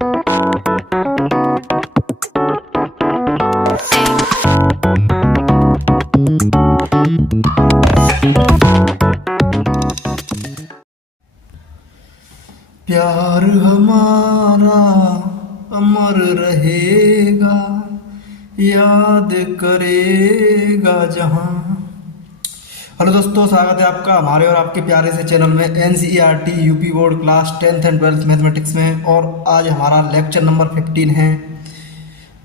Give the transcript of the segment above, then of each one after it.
प्यार हमारा अमर रहेगा, याद करेगा जहां। हेलो दोस्तों, स्वागत है आपका हमारे और आपके प्यारे से चैनल में NCERT UP board class 10th and 12th mathematics में। और आज हमारा लेक्चर नंबर 15 है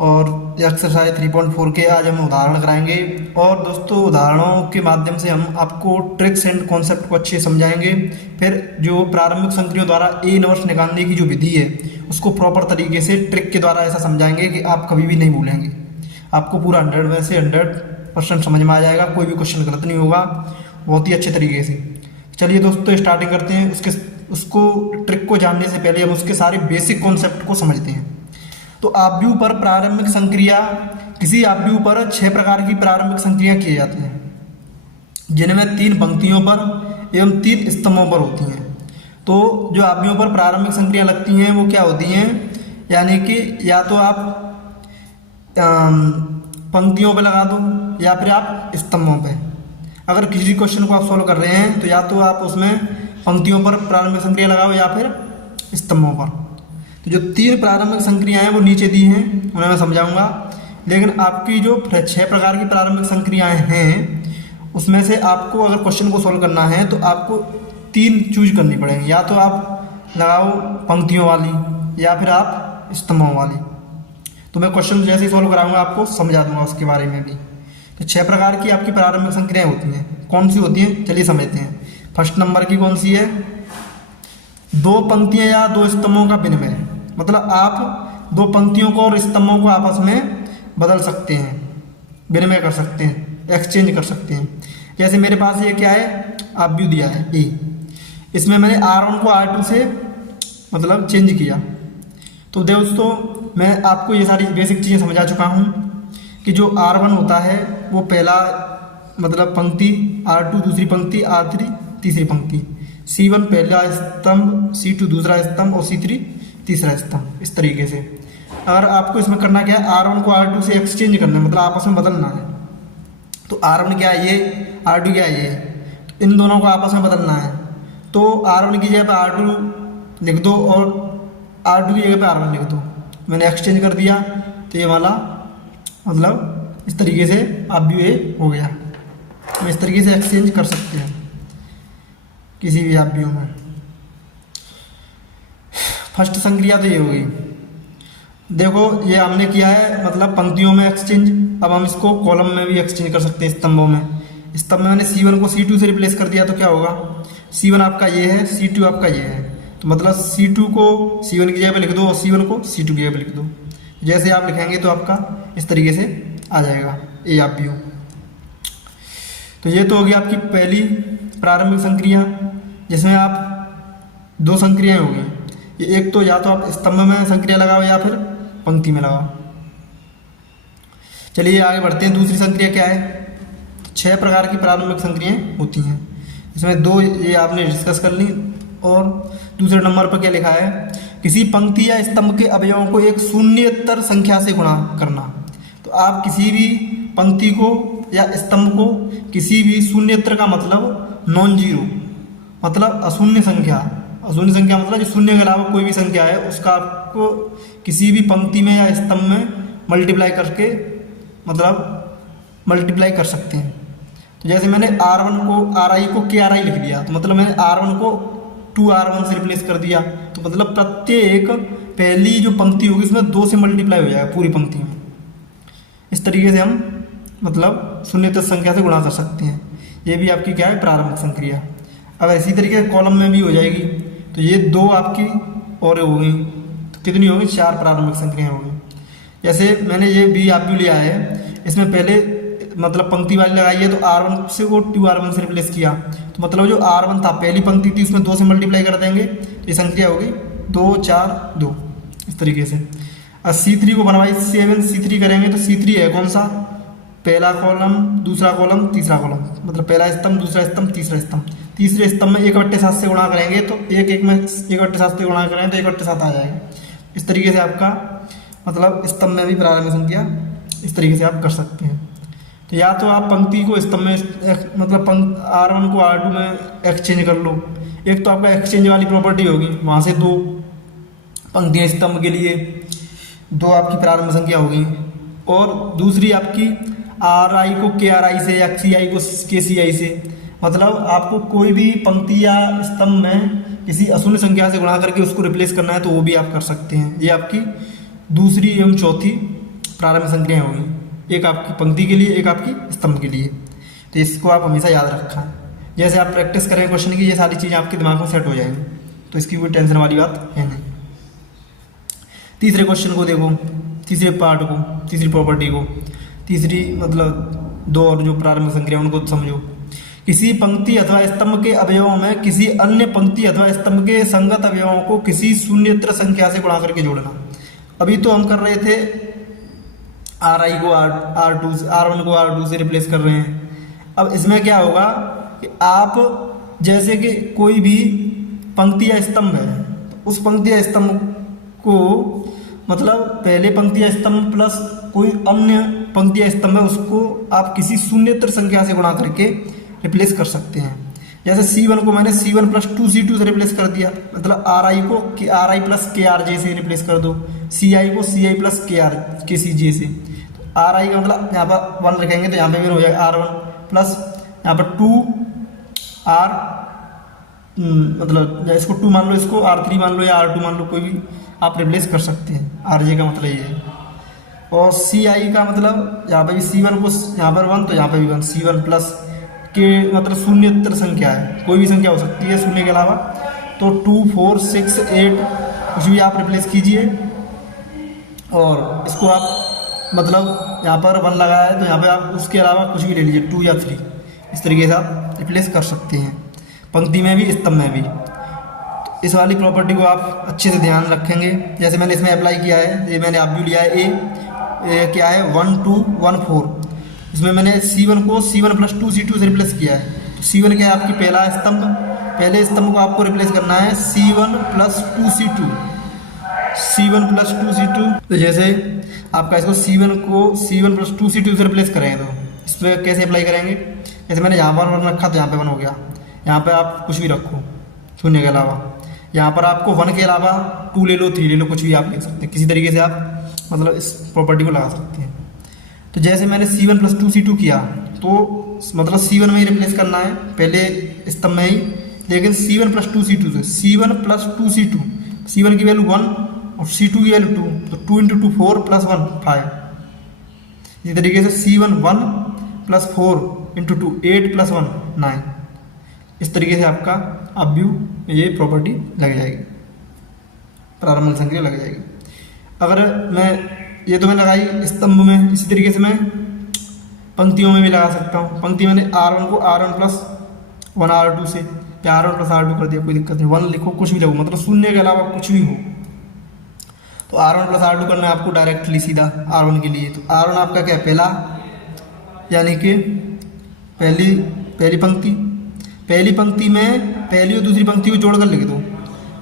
और एक्सरसाइज 3.4 के आज हम उदाहरण कराएंगे। और दोस्तों, उदाहरणों के माध्यम से हम आपको ट्रिक्स एंड कॉन्सेप्ट को अच्छे समझाएंगे। फिर जो प्रारंभिक संक्रियों द्वारा A इनवर्स निकालने की जो विधि है उसको प्रॉपर तरीके से ट्रिक के द्वारा ऐसा समझाएंगे कि आप कभी भी नहीं भूलेंगे। आपको पूरा 100 में से 100% समझ में आ जाएगा, कोई भी क्वेश्चन गलत नहीं होगा, बहुत ही अच्छे तरीके से। चलिए दोस्तों, स्टार्टिंग करते हैं। उसको ट्रिक को जानने से पहले हम उसके सारे बेसिक कॉन्सेप्ट को समझते हैं। तो आव्यूह पर प्रारंभिक संक्रिया, किसी आव्यूह पर 6 प्रकार की प्रारंभिक संक्रिया की जाती हैं, जिनमें 3 पंक्तियों पर एवं 3 स्तंभों पर होती हैं। तो जो आव्यूहों पर प्रारंभिक संक्रिया लगती हैं वो क्या होती हैं, यानी कि या तो आप पंक्तियों पे लगा दो या फिर आप स्तंभों पे। अगर किसी क्वेश्चन को आप सॉल्व कर रहे हैं तो या तो आप उसमें पंक्तियों पर प्रारंभिक संक्रिया लगाओ या फिर स्तंभों पर। तो जो 3 प्रारंभिक संक्रियाएं हैं वो नीचे दी हैं, उन्हें मैं समझाऊंगा। लेकिन आपकी जो 6 प्रकार की प्रारंभिक संक्रियाएं हैं उसमें से आपको अगर क्वेश्चन को सॉल्व करना है तो आपको 3 चूज करनी पड़ेंगी। या तो आप लगाओ पंक्तियों वाली या फिर आप स्तंभों वाली। तो मैं क्वेश्चन जैसे ही सॉल्व कराऊंगा आपको समझा दूंगा उसके बारे में भी। तो 6 प्रकार की आपकी प्रारंभिक संक्रियाएं होती हैं। कौन सी होती हैं चलिए समझते हैं। फर्स्ट नंबर की कौन सी है, 2 पंक्तियां या 2 स्तंभों का विनिमय। मतलब आप 2 पंक्तियों को और स्तंभों को आपस में बदल सकते हैं, विनिमय कर सकते हैं, एक्सचेंज कर सकते हैं। जैसे मेरे पास ये क्या है, आव्यूह दिया है A, इसमें मैंने R1 को R2 से मतलब चेंज किया। तो दोस्तों, मैं आपको ये सारी बेसिक चीज़ें समझा चुका हूँ कि जो R1 होता है वो पहला मतलब पंक्ति, R2 दूसरी पंक्ति, R3 तीसरी पंक्ति, C1 पहला स्तंभ, C2 दूसरा स्तंभ और C3 तीसरा स्तंभ। इस तरीके से अगर आपको इसमें करना क्या है, R1 को R2 से एक्सचेंज करना है, मतलब आपस में बदलना है। तो R1 क्या है ये, R2 क्या है ये, इन दोनों को आपस में बदलना है। तो R1 की जगह पे R2 लिख दो और R2 की जगह पे R1 लिख दो। मैंने एक्सचेंज कर दिया तो ये वाला मतलब इस तरीके से आव्यूह A हो गया। हम इस तरीके से एक्सचेंज कर सकते हैं किसी भी आव्यूह में। फर्स्ट संक्रिया तो ये हो गई। देखो ये हमने किया है मतलब पंक्तियों में एक्सचेंज। अब हम इसको कॉलम में भी एक्सचेंज कर सकते हैं, स्तंभों में। स्तंभ में मैंने C1 को C2 से रिप्लेस कर दिया तो क्या होगा, C1 आपका ये है, C2 आपका ये है। तो मतलब C2 को C1 की जगह पे लिख दो और C1 को C2 की जगह पे लिख दो। जैसे आप लिखेंगे तो आपका इस तरीके से आ जाएगा ये आव्यूह। तो ये तो होगी आपकी पहली प्रारंभिक संक्रिया, जिसमें आप 2 संक्रियाएं हो गई। ये एक तो या तो आप स्तंभ में संक्रिया लगाओ या फिर पंक्ति में लगाओ। चलिए आगे बढ़ते हैं। दूसरी संक्रिया क्या है, 6 प्रकार की प्रारंभिक संक्रियाएं होती हैं, इसमें 2 ये आपने डिस्कस कर ली। और दूसरे नंबर पर क्या लिखा है, किसी पंक्ति या स्तंभ के अवयवों को एक शून्येतर संख्या से गुणा करना। तो आप किसी भी पंक्ति को या स्तंभ को किसी भी शून्येतर का मतलब नॉन जीरो, मतलब अशून्य संख्या। अशून्य संख्या मतलब जो शून्य के अलावा कोई भी संख्या है उसका आपको किसी भी पंक्ति में या स्तंभ में मल्टीप्लाई करके मतलब मल्टीप्लाई कर सकते हैं। तो जैसे मैंने R1 को RI को KRI लिख दिया, तो मतलब मैंने R1 को 2R1 से रिप्लेस कर दिया। तो मतलब प्रत्येक पहली जो पंक्ति होगी इसमें 2 से मल्टीप्लाई हो जाएगा पूरी पंक्ति में। इस तरीके से हम मतलब शून्येतर संख्या से गुणा कर सकते हैं। ये भी आपकी क्या है, प्रारंभिक संक्रिया। अगर इसी तरीके से कॉलम में भी हो जाएगी तो ये 2 आपकी और हो गई। तो कितनी होगी, 4 प्रारंभिक संक्रियाएं होगी। जैसे मैंने ये भी आव्यूह लिया है, इसमें पहले मतलब पंक्ति वाली लगाई है तो R1 से वो 2R1 से रिप्लेस किया। तो मतलब जो R1 था पहली पंक्ति थी उसमें 2 से मल्टीप्लाई कर देंगे तो ये संक्रिया होगी 2 4 2 इस तरीके से। और C3 को बनवाई 7 C3 करेंगे तो C3 है कौन सा, पहला कॉलम दूसरा कॉलम तीसरा कॉलम, मतलब पहला स्तंभ दूसरा स्तंभ तीसरा स्तंभ। तीसरे स्तंभ में 1/7 से गुणा करेंगे तो 1 1 में 1/7 से गुणा करेंगे तो 1/7 आ जाएगा। इस तरीके से आपका मतलब स्तंभ में भी प्रारंभिक संख्या इस तरीके से आप कर सकते हैं। तो या तो आप पंक्ति को स्तंभ में मतलब R1 को R2 में एक्सचेंज कर लो। एक तो आपका एक्सचेंज वाली प्रॉपर्टी होगी, वहाँ से दो पंक्तियाँ स्तंभ के लिए, दो आपकी प्रारंभिक संख्या होगी, और दूसरी आपकी RI को KRI से या CI को KCI से, मतलब आपको कोई भी पंक्ति या स्तंभ में किसी अशून्य संख्या से गुणा करके उसको रिप्लेस करना है तो वो भी आप कर सकते हैं। ये आपकी दूसरी एवं चौथी प्रारंभिक संख्याएं होंगी, एक आपकी पंक्ति के लिए, एक आपकी स्तंभ के लिए। तो इसको आप हमेशा याद रखा। जैसे आप प्रैक्टिस करें क्वेश्चन की, ये सारी चीज़ें आपके दिमाग में सेट हो जाएंगी, तो इसकी कोई टेंशन वाली बात है नहीं। तीसरे क्वेश्चन को देखो, तीसरे पार्ट को, तीसरी प्रॉपर्टी को, तीसरी मतलब दो और जो प्रारंभिक संख्या उनको समझो। किसी पंक्ति अथवा स्तंभ के अवयवों में किसी अन्य पंक्ति अथवा स्तंभ के संगत अवयवों को किसी शून्येतर संख्या से गुणा करके जोड़ना। अभी तो हम कर रहे थे RI को R2 से, R1 को R2 से रिप्लेस कर रहे हैं। अब इसमें क्या होगा कि आप जैसे कि कोई भी पंक्ति या स्तंभ है, तो उस पंक्ति या स्तंभ को मतलब पहले पंक्ति या स्तंभ प्लस कोई अन्य पंक्ति या स्तंभ है, उसको आप किसी शून्येतर संख्या से गुणा करके रिप्लेस कर सकते हैं। जैसे C1 को मैंने C1 प्लस 2C2 से रिप्लेस कर दिया, मतलब RI को RI प्लस KRJ से रिप्लेस कर दो, CI को CI प्लस KCJ से। तो RI का मतलब यहाँ पर 1 रखेंगे तो यहाँ पे भी हो जाएगा R1 प्लस यहाँ पर 2R, मतलब इसको 2 मान लो, इसको R3 मान लो या R2 मान लो, कोई भी आप रिप्लेस कर सकते हैं। RJ का मतलब ये है। और CI का मतलब यहाँ पे भी C1 को यहाँ पर 1 तो यहाँ पे भी 1, C1 प्लस के मतलब शून्येतर संख्या है, कोई भी संख्या हो सकती है शून्य के अलावा। तो 2, 4, 6, 8 कुछ भी आप रिप्लेस कीजिए, और इसको आप मतलब यहाँ पर 1 लगाया है तो यहाँ पे आप उसके अलावा कुछ भी ले लीजिए, 2 या 3, इस तरीके से आप रिप्लेस कर सकते हैं, पंक्ति में भी स्तंभ में भी। तो इस वाली प्रॉपर्टी को आप अच्छे से ध्यान रखेंगे। जैसे मैंने इसमें अप्लाई किया है, ये मैंने आप भी लिया है ए क्या है 1, 2, 1, 4। इसमें मैंने C1 को C1 प्लस 2C2 से रिप्लेस किया है। तो C1 क्या है आपकी पहला स्तंभ, पहले स्तंभ को आपको रिप्लेस करना है C1 plus 2C2, C1 plus 2C2। तो जैसे आपका इसको C1 प्लस 2C2 से रिप्लेस करेंगे तो इसमें कैसे अप्लाई करेंगे, जैसे मैंने यहाँ पर 1 रखा तो यहाँ पे 1 हो गया, यहाँ पे आप कुछ भी रखो शून्य के अलावा, यहाँ पर आपको 1 के अलावा 2 ले लो, 3 ले लो, कुछ भी आप लिख सकते हैं। किसी तरीके से आप मतलब इस प्रॉपर्टी को लगा सकते हैं। तो जैसे मैंने C1 प्लस 2C2 किया तो मतलब C1 में ही रिप्लेस करना है पहले स्तंभ में ही, लेकिन C1 प्लस 2C2 से, C1 प्लस 2C2, C1 की वैल्यू 1 और C2 की वैल्यू 2, तो 2 × 2 4 प्लस 1 5। इसी तरीके से C1 1 प्लस 4 × 2 8 प्लस 1 9। इस तरीके से आपका अव्यू ये प्रॉपर्टी लग जाएगी, प्रारंभिक संख्या लग जाएगी। अगर मैं ये तो मैं लगाई स्तंभ में, इसी तरीके से मैं पंक्तियों में भी लगा सकता हूँ। पंक्ति मैंने R1 को R1 प्लस 1 R2 से, या R1 प्लस R2 कर दिया, कोई दिक्कत नहीं, 1 लिखो, कुछ भी लिखो, मतलब शून्य के अलावा कुछ भी हो। तो R1 प्लस R2 करना है आपको डायरेक्टली सीधा R1 के लिए। तो R1 आपका क्या है पहला, यानी कि पहली पंक्ति, पहली पंक्ति में पहली और दूसरी पंक्ति को जोड़कर लिख दो।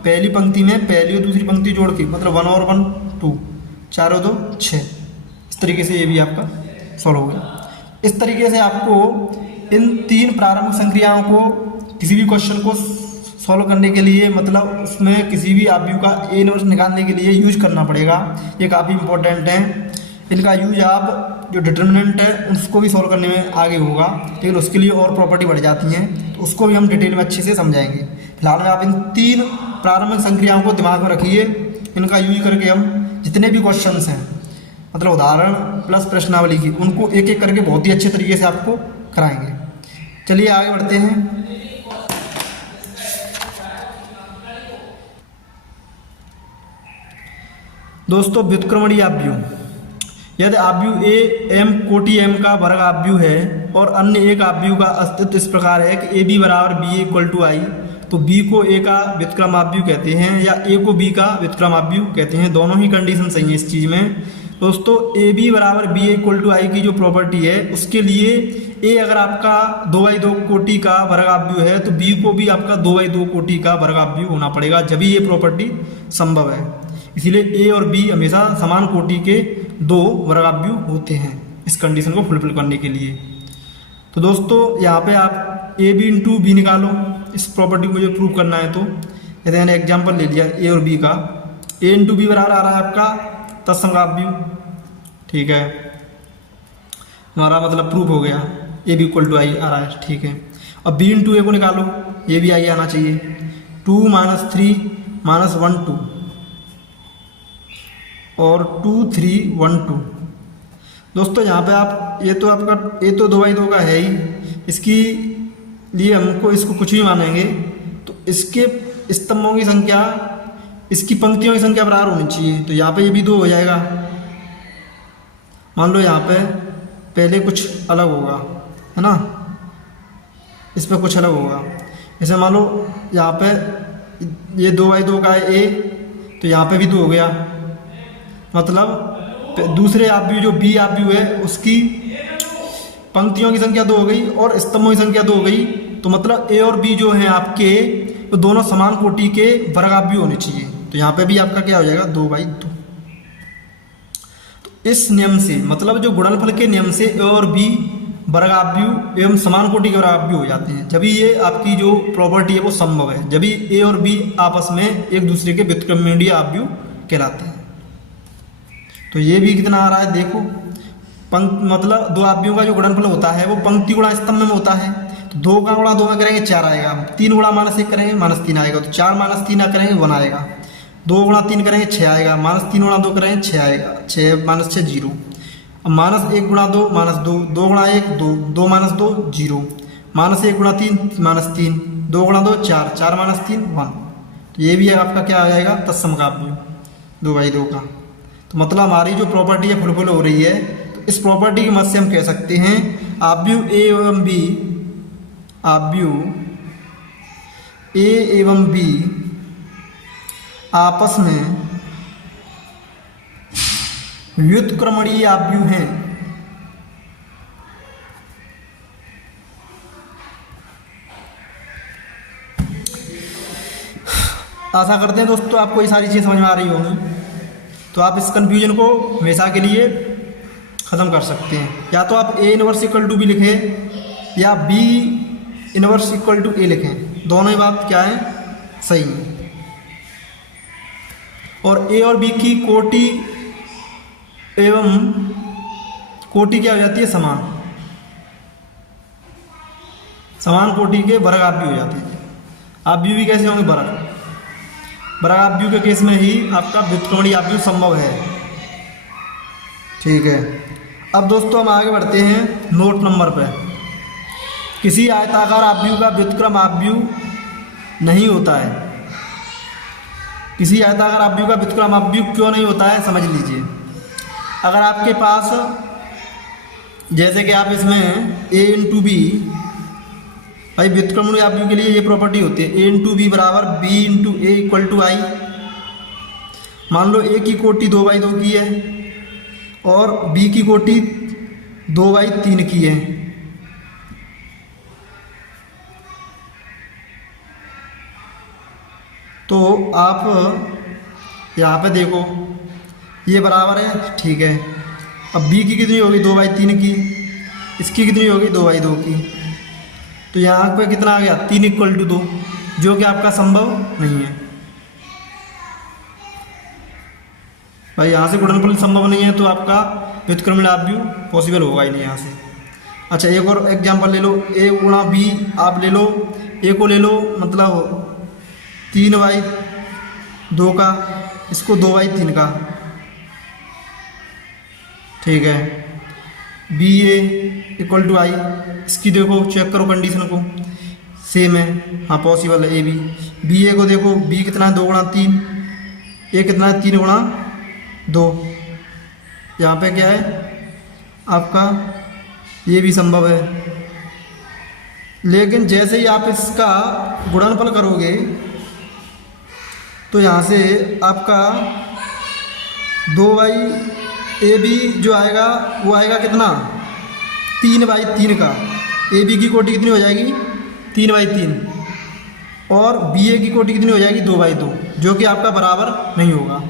पहली पंक्ति में पहली और दूसरी पंक्ति जोड़ के मतलब 1 और 1 2, 4 और 2 6। इस तरीके से ये भी आपका सॉल्व हो गया। इस तरीके से आपको इन 3 प्रारंभिक संक्रियाओं को किसी भी क्वेश्चन को सॉल्व करने के लिए, मतलब उसमें किसी भी अवयव का ए इनवर्स निकालने के लिए यूज करना पड़ेगा। ये काफ़ी इंपॉर्टेंट है। इनका यूज आप जो डिटर्मिनेंट है उसको भी सॉल्व करने में आगे होगा, लेकिन उसके लिए और प्रॉपर्टी बढ़ जाती हैं, तो उसको भी हम डिटेल में अच्छे से समझाएंगे। फिलहाल में आप इन 3 प्रारंभिक संक्रियाओं को दिमाग में रखिए। इनका यूज करके हम जितने भी क्वेश्चंस हैं, मतलब उदाहरण प्लस प्रश्नावली की, उनको एक एक करके बहुत ही अच्छे तरीके से आपको कराएंगे। चलिए आगे बढ़ते हैं। दोस्तों, व्युत्क्रमणीय अवयव, यदि अवयव ए एम कोटि एम का वर्ग अवयव है और अन्य एक अवयव का अस्तित्व इस प्रकार है कि ए बी बराबर बी इक्वल टू आई, तो बी को ए का व्युत्क्रम अवयव कहते हैं या ए को बी का व्युत्क्रम अवयव कहते हैं। दोनों ही कंडीशन सही है इस चीज़ में। दोस्तों, ए बी बराबर बी इक्वल टू आई की जो प्रॉपर्टी है, उसके लिए ए अगर आपका 2/2 कोटि का वर्ग अवयव है तो बी को भी आपका 2/2 कोटि का वर्ग अवयव होना पड़ेगा, जब ही ये प्रॉपर्टी संभव है। इसीलिए ए और बी हमेशा समान कोटि के दो वर्गाव्यू होते हैं इस कंडीशन को फुलफिल करने के लिए। तो दोस्तों यहाँ पे आप ए बी इंटू बी निकालो, इस प्रॉपर्टी को मुझे प्रूव करना है। तो यदि मैंने एग्जाम्पल ले लिया ए और बी का, ए इंटू बी बराबर आ रहा है आपका तत्समगाव्यू, ठीक है, हमारा मतलब प्रूफ हो गया, ए बी इक्वल टू आई आ रहा है, ठीक है। अब बी इंटू ए को निकालो, ये भी आई आना चाहिए, 2 - 3 - 1 2 और 2 3 1 2। दोस्तों यहाँ पे आप ये तो आपका ए तो 2/2 का है ही, इसकी लिए हमको इसको कुछ भी मानेंगे तो इसके स्तंभों की संख्या इसकी पंक्तियों की संख्या बराबर होनी चाहिए। तो यहाँ पे ये भी 2 हो जाएगा। मान लो यहाँ पे पहले कुछ अलग होगा, है ना, इस पर कुछ अलग होगा। जैसे मान लो यहाँ पे ये 2/2 का है ए, तो यहाँ पे भी 2 हो गया, मतलब दूसरे आव्यूह जो बी आव्यूह है उसकी पंक्तियों की संख्या 2 हो गई और स्तंभों की संख्या 2 हो गई। तो मतलब ए और बी जो हैं आपके, तो दोनों समान कोटि के वर्गाव्यूह होने चाहिए। तो यहाँ पे भी आपका क्या हो जाएगा 2/2। तो इस नियम से, मतलब जो गुणनफल के नियम से ए और बी वर्गाव्यूह एवं समान कोटि के वर्गाव्यूह हो जाते हैं, जब ये आपकी जो प्रॉपर्टी है वो संभव है, जब ए और बी आपस में एक दूसरे के व्युत्क्रमणीय आव्यूह कहलाते हैं। तो ये भी कितना आ रहा है देखो, मतलब दो आव्यूहों का जो गुणनफल होता है वो पंक्ति गुणा स्तंभ में होता है। तो 2 का गुणा 2 में करेंगे 4 आएगा, 3 गुणा -1 करेंगे -3 आएगा, तो 4 - 3 करेंगे 1 आएगा, 2 गुणा 3 करेंगे 6 आएगा, -3 गुणा 2 करेंगे 6 आएगा, 6 - 6 0। अब -1 गुणा 2 -2, 2 गुणा 1 2, 2 - 2 0, -1 गुणा 3 -3, 2 गुणा 2 4, 4 - 3 1। तो ये भी आपका क्या आ जाएगा तत्समगाव्यूह 2/2 का। तो मतलब हमारी जो प्रॉपर्टी है फुलफिल हो रही है। तो इस प्रॉपर्टी की मदद से हम कह सकते हैं आव्यूह ए एवं बी, आव्यूह ए एवं बी आपस में व्युत्क्रमणीय आव्यूह हैं। आशा करते हैं दोस्तों आपको ये सारी चीज़ समझ में आ रही होंगी। तो आप इस कन्फ्यूजन को हमेशा के लिए ख़त्म कर सकते हैं। या तो आप A inverse equal to B लिखें या B inverse equal to A लिखें, दोनों ही बात क्या है सही है। और ए और बी की कोटि एवं कोटि क्या हो जाती है समान, समान कोटि के वर्गाव्यूह हो जाते हैं। आव्यूह भी कैसे होंगे वर्गाव्यूह के केस में ही आपका व्युत्क्रमणीय आव्यूह संभव है, ठीक है। अब दोस्तों हम आगे बढ़ते हैं नोट नंबर पे। किसी आयताकार आव्यूह का व्युत्क्रम आव्यूह नहीं होता है। किसी आयताकार आव्यूह का व्युत्क्रम आव्यूह क्यों नहीं होता है समझ लीजिए। अगर आपके पास जैसे कि आप इसमें ए इंटू बी, भाई व्युत्क्रमणीय आव्यूह के लिए ये प्रॉपर्टी होती है ए इंटू बी बराबर B into A equal to I. मान लो ए की कोटि 2/2 की है और बी की कोटि 2/3 की है। तो आप यहाँ पे देखो ये बराबर है, ठीक है। अब बी की कितनी होगी 2/3 की, इसकी कितनी होगी 2/2 की। तो यहाँ पे कितना आ गया 3 इक्वल टू 2, जो कि आपका संभव नहीं है। भाई यहाँ से गुणनफल संभव नहीं है तो आपका व्युत्क्रमणीय आव्यूह पॉसिबल होगा ही नहीं यहाँ से। अच्छा एक और एग्जांपल ले लो, ए गुणा बी आप ले लो, ए को ले लो मतलब 3/2 का, इसको 2/3 का, ठीक है। बी ए इक्वल टू आई, इसकी देखो चेक करो कंडीशन को, सेम है, हाँ पॉसिबल है ए बी ए को देखो, बी कितना है 2 गुणा 3, ए कितना है 3 गुणा 2। यहाँ पे क्या है आपका ये भी संभव है। लेकिन जैसे ही आप इसका गुणनफल करोगे तो यहाँ से आपका 2/AB जो आएगा वो आएगा कितना 3/3 का। ए बी की कोटि कितनी हो जाएगी 3/3 और बी ए की कोटि कितनी हो जाएगी 2/2, जो कि आपका बराबर नहीं होगा।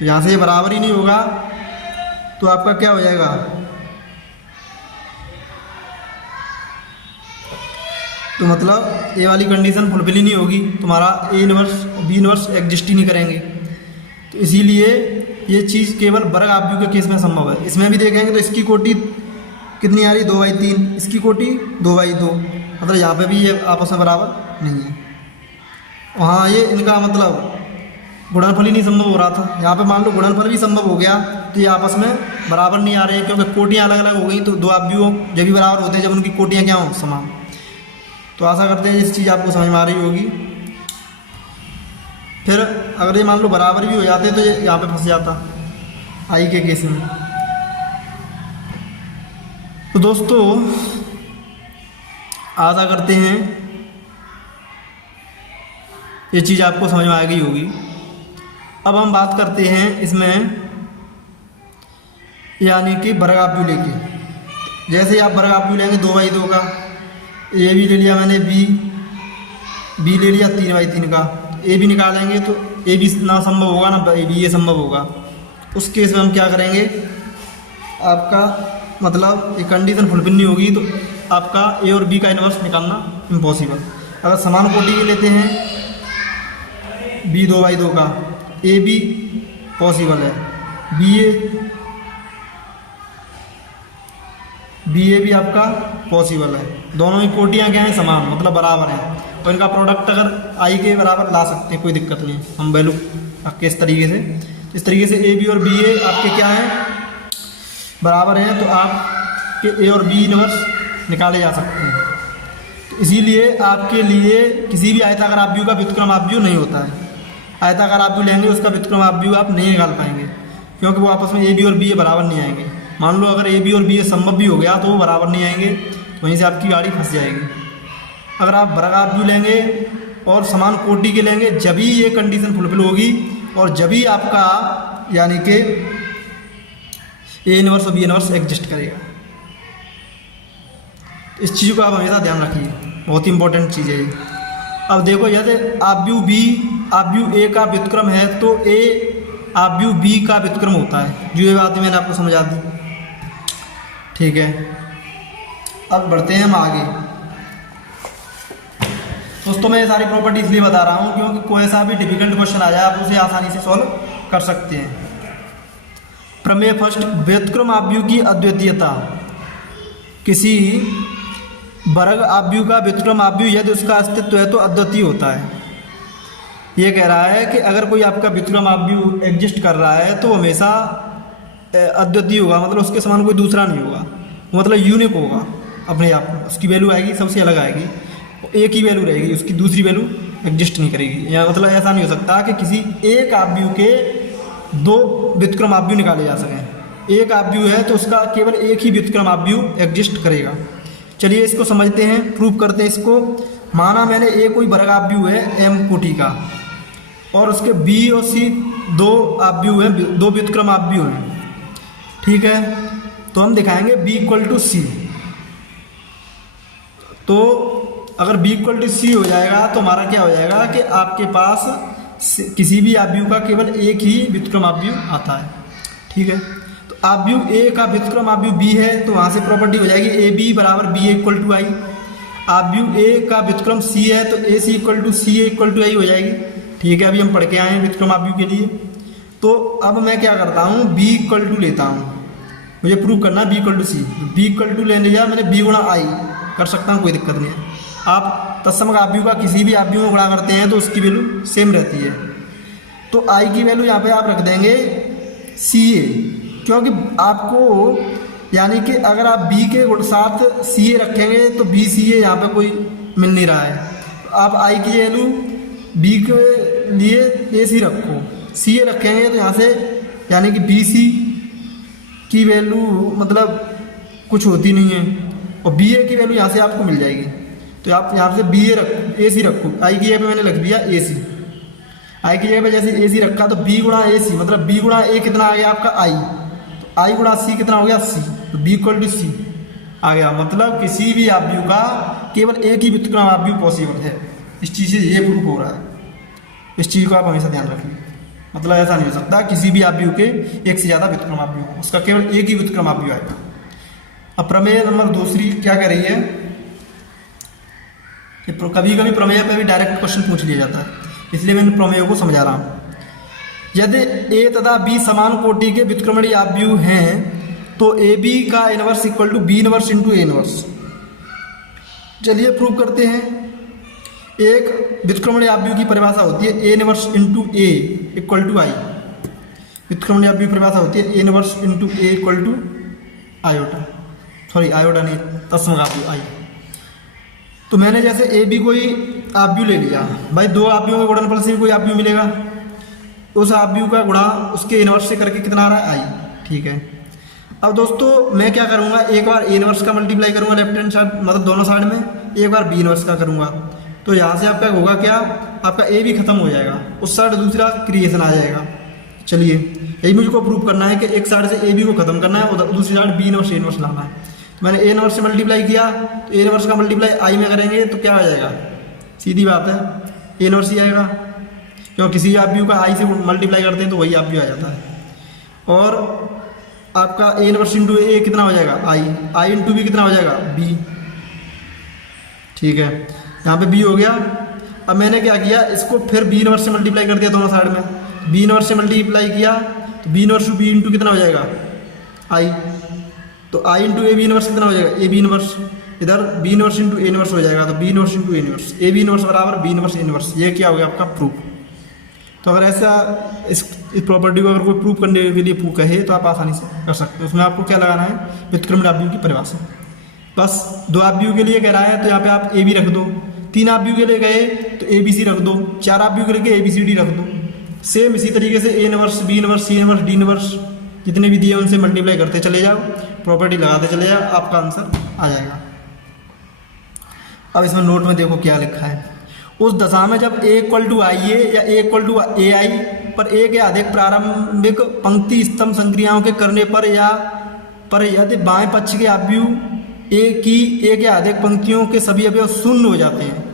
तो यहाँ से ये बराबर ही नहीं होगा तो आपका क्या हो जाएगा, तो मतलब ये वाली कंडीशन फुलफिल ही नहीं होगी, तुम्हारा ए इनवर्स और बी इनवर्स एग्जिस्ट ही नहीं करेंगे। तो इसीलिए ये चीज़ केवल वर्ग आव्यूह के केस में संभव है। इसमें भी देखेंगे तो इसकी कोटि कितनी आ रही, 2/3, इसकी कोटि 2/2, मतलब यहाँ पे भी ये आपस में बराबर नहीं है। वहाँ ये इनका मतलब गुणनफल ही नहीं संभव हो रहा था, यहाँ पे मान लो गुणनफल भी संभव हो गया तो ये आपस में बराबर नहीं आ रहे हैं, क्योंकि कोटियाँ अलग अलग हो गई। तो दो आव्यूह जब भी बराबर होते हैं जब उनकी कोटियाँ क्या हों, समान। तो आशा करते हैं इस चीज़ आपको समझ में आ रही होगी। फिर अगर ये मान लो बराबर भी हो जाते तो ये यहाँ पे फंस जाता आई के केस में। तो दोस्तों आशा करते हैं ये चीज़ आपको समझ में आ गई होगी। अब हम बात करते हैं इसमें यानी कि वर्ग आव्यूह लेके। जैसे आप वर्ग आव्यूह लेंगे 2/2 का, ए भी ले लिया मैंने, बी ले लिया 3/3 का, ए भी निकालेंगे तो ए भी ना संभव होगा ना बी ए संभव होगा। उस केस में हम क्या करेंगे, आपका मतलब ये कंडीशन फुलफिल नहीं होगी तो आपका ए और बी का इनवर्स निकालना इम्पॉसिबल। अगर समान कोटि के लेते हैं बी 2/2 का, ए बी पॉसिबल है, बी ए भी आपका पॉसिबल है। दोनों ही कोटियाँ क्या हैं, समान मतलब बराबर हैं, और इनका प्रोडक्ट अगर आई के बराबर ला सकते हैं, कोई दिक्कत नहीं है। हम वैल्यू आपके इस तरीके से ए बी और बी ए आपके क्या हैं, बराबर हैं, तो आपके ए और बी इनवर्स निकाले जा सकते हैं। तो इसीलिए आपके लिए किसी भी आयताकार आव्यूह का व्युत्क्रम आव्यूह नहीं होता है। आयताकार आव्यूह लेंगे उसका व्युत्क्रम आव्यूह आप नहीं निकाल पाएंगे, क्योंकि वो आपस में ए बी और बी ए बराबर नहीं आएंगे। मान लो अगर ए बी और बी ए संभव भी हो गया तो वो बराबर नहीं आएंगे, वहीं से आपकी गाड़ी फंस जाएगी। अगर आप वर्ग आव्यूह लेंगे और समान कोटि के लेंगे जब ही ये कंडीशन फुलफिल होगी और जब ही आपका यानी कि ए इनवर्स और बी इनवर्स एग्जिस्ट करेगा। इस चीज़ को आप हमेशा ध्यान रखिए, बहुत ही इंपॉर्टेंट चीज़ है ये। अब देखो यदि आव्यूह बी आव्यूह ए का व्युत्क्रम है तो ए आव्यूह बी का व्युत्क्रम होता है। जो ये बात मैंने आपको समझा दी, ठीक है। अब बढ़ते हैं हम आगे। दोस्तों मैं ये सारी प्रॉपर्टी इसलिए बता रहा हूँ क्योंकि कोई ऐसा भी डिफिकल्ट क्वेश्चन आ जाए आप उसे आसानी से सॉल्व कर सकते हैं। प्रमेय फर्स्ट, व्युत्क्रम आव्यूह की अद्वितीयता। किसी वर्ग आव्यूह का व्युत्क्रम आव्यूह यदि उसका अस्तित्व है तो अद्वितीय होता है। ये कह रहा है कि अगर कोई आपका व्युत्क्रम आव्यूह एग्जिस्ट कर रहा है तो हमेशा अद्वितीय होगा, मतलब उसके समान कोई दूसरा नहीं होगा, मतलब यूनिक होगा अपने आप में। उसकी वैल्यू आएगी सबसे अलग आएगी, एक ही वैल्यू रहेगी, उसकी दूसरी वैल्यू एग्जिस्ट नहीं करेगी। या मतलब ऐसा नहीं हो सकता कि किसी एक आव्यूह के दो व्युत्क्रम आव्यूह निकाले जा सकें। एक आव्यूह है तो उसका केवल एक ही व्युत्क्रम आव्यूह एग्जिस्ट करेगा। चलिए इसको समझते हैं, प्रूव करते हैं इसको। माना मैंने ए कोई वर्ग आव्यूह है एम कोटि का और उसके बी और सी दो आव्यूह हैं, दो व्युत्क्रम आव्यूह हैं, ठीक है। तो हम दिखाएंगे b = c। तो अगर b = c हो जाएगा तो हमारा क्या हो जाएगा कि आपके पास किसी भी आव्यूह का केवल एक ही व्युत्क्रम आव्यूह आता है, ठीक है। तो आव्यूह a का व्युत्क्रम आव्यूह b है तो वहाँ से प्रॉपर्टी हो जाएगी AB = BA = I। आव्यूह a का व्युत्क्रम c है तो AC = CA = I हो जाएगी, ठीक है। अभी हम पढ़ के आए हैं व्युत्क्रम आव्यूह के लिए। तो अब मैं क्या करता हूँ, b = लेता हूँ, मुझे प्रूव करना b = c। b = ले लिया मैंने, b × I कर सकता हूँ, कोई दिक्कत नहीं है। आप तत्सम आव्यूह का किसी भी आव्यूह में गुणा करते हैं तो उसकी वैल्यू सेम रहती है। तो I की वैल्यू यहाँ पे आप रख देंगे CA, क्योंकि आपको यानी कि अगर आप B के साथ CA रखेंगे तो BCA यहाँ पे कोई मिल नहीं रहा है। तो आप I की वैल्यू B के लिए AC रखो, CA रखेंगे तो यहाँ से यानी कि BC की वैल्यू मतलब कुछ होती नहीं है और BA की वैल्यू यहाँ से आपको मिल जाएगी। तो आप यहाँ से BA रखो, AC रखो, I की जगह पे मैंने लिख दिया AC। I की जगह पे जैसे AC रखा तो B × AC मतलब B × A कितना आ गया आपका I, तो I × C कितना हो गया C, तो B = C आ गया। मतलब किसी भी आव्यूह का केवल एक ही व्युत्क्रम आव्यूह पॉसिबल है। इस चीज़ से ये प्रूफ हो रहा है, इस चीज़ को आप हमेशा ध्यान रखिए। मतलब ऐसा नहीं हो सकता किसी भी आव्यूह के एक से ज़्यादा व्युत्क्रम आव्यूह हो, उसका केवल एक ही व्युत्क्रम आव्यूह आएगा। अब प्रमेय नंबर दूसरी क्या कह रही है, कभी कभी प्रमेय पे भी डायरेक्ट क्वेश्चन पूछ लिया जाता है, इसलिए मैं इन प्रमेयों को समझा रहा हूँ। यदि ए तथा बी समान कोटि के व्युत्क्रमणीय आव्यूह हैं तो ए बी का inverse equal to B inverse into A inverse. चलिए प्रूव करते हैं। एक व्युत्क्रमणीय आव्यूह की परिभाषा होती है A inverse into A equal to I. व्युत्क्रमणीय आव्यूह की परिभाषा होती है A inverse into A equal to iota, sorry iota नहीं, तत्सम आव्यूह आई। तो मैंने जैसे ए बी कोई आव्यूह ले लिया, भाई दो आव्यूहों के गुणनफल से भी कोई आव्यूह मिलेगा, उस आव्यूह का गुणा उसके इनवर्स से करके कितना आ रहा है आई, ठीक है। अब दोस्तों मैं क्या करूँगा, एक बार ए इनवर्स का मल्टीप्लाई करूँगा लेफ्ट हैंड साइड, मतलब दोनों साइड में, एक बार बी इनवर्स का करूँगा, तो यहाँ से आपका होगा क्या, आपका ए भी खत्म हो जाएगा, उस साइड दूसरा क्रिएशन आ जाएगा। चलिए यही मुझको प्रूव करना है कि एक साइड से ए बी को खत्म करना है और दूसरी side B inverse A inverse लाना है। तो मैंने ए इनवर्स से मल्टीप्लाई किया, तो ए इनवर्स का मल्टीप्लाई आई में करेंगे तो क्या आ जाएगा, सीधी बात है ए इनवर्स ही आएगा, क्योंकि किसी आव्यूह का आई से मल्टीप्लाई करते हैं तो वही आव्यूह आ जाता है। और आपका ए इनवर्स इंटू ए कितना हो जाएगा आई इंटू बी कितना हो जाएगा बी, ठीक है, यहाँ पे बी हो गया। अब मैंने क्या किया, इसको फिर बी इनवर्स से मल्टीप्लाई कर दिया दोनों साइड में, बी इनवर्स से मल्टीप्लाई किया तो B inverse to B into कितना हो जाएगा आई, तो I into A B inverse कितना हो जाएगा ए बी इनवर्स, इधर B inverse into A inverse हो जाएगा, तो B inverse into A inverse, A B inverse बराबर बी इनवर्स ए इनवर्स। ये क्या हो गया आपका प्रूफ। तो अगर ऐसा इस प्रॉपर्टी को अगर कोई प्रूव करने के लिए प्रूव कहे तो आप आसानी से कर सकते हो। उसमें आपको क्या लगाना है, व्युत्क्रमणीय आव्यूह की परिभाषा। बस दो आव्यूह के लिए कह रहा है तो यहाँ पे आप ए बी रख दो, तीन आव्यूह के लिए गए तो ए बी सी रख दो, चार आव्यूह के लिए ए बी सी डी रख दो। सेम इसी तरीके से A inverse B inverse C inverse D inverse जितने भी दिए उनसे मल्टीप्लाई करते चले जाओ, प्रॉपर्टी लगाते चले जाओ, आपका आंसर आ जाएगा। अब इसमें नोट में देखो क्या लिखा है, उस दशा में जब ए इक्वल टू आई ए या ए इक्वल टू ए आई पर एक या अधिक प्रारंभिक पंक्ति स्तंभ संक्रियाओं के करने पर यदि बाएं पक्ष के आव्यूह ए की एक या अधिक पंक्तियों के सभी अवयव शून्य हो जाते हैं।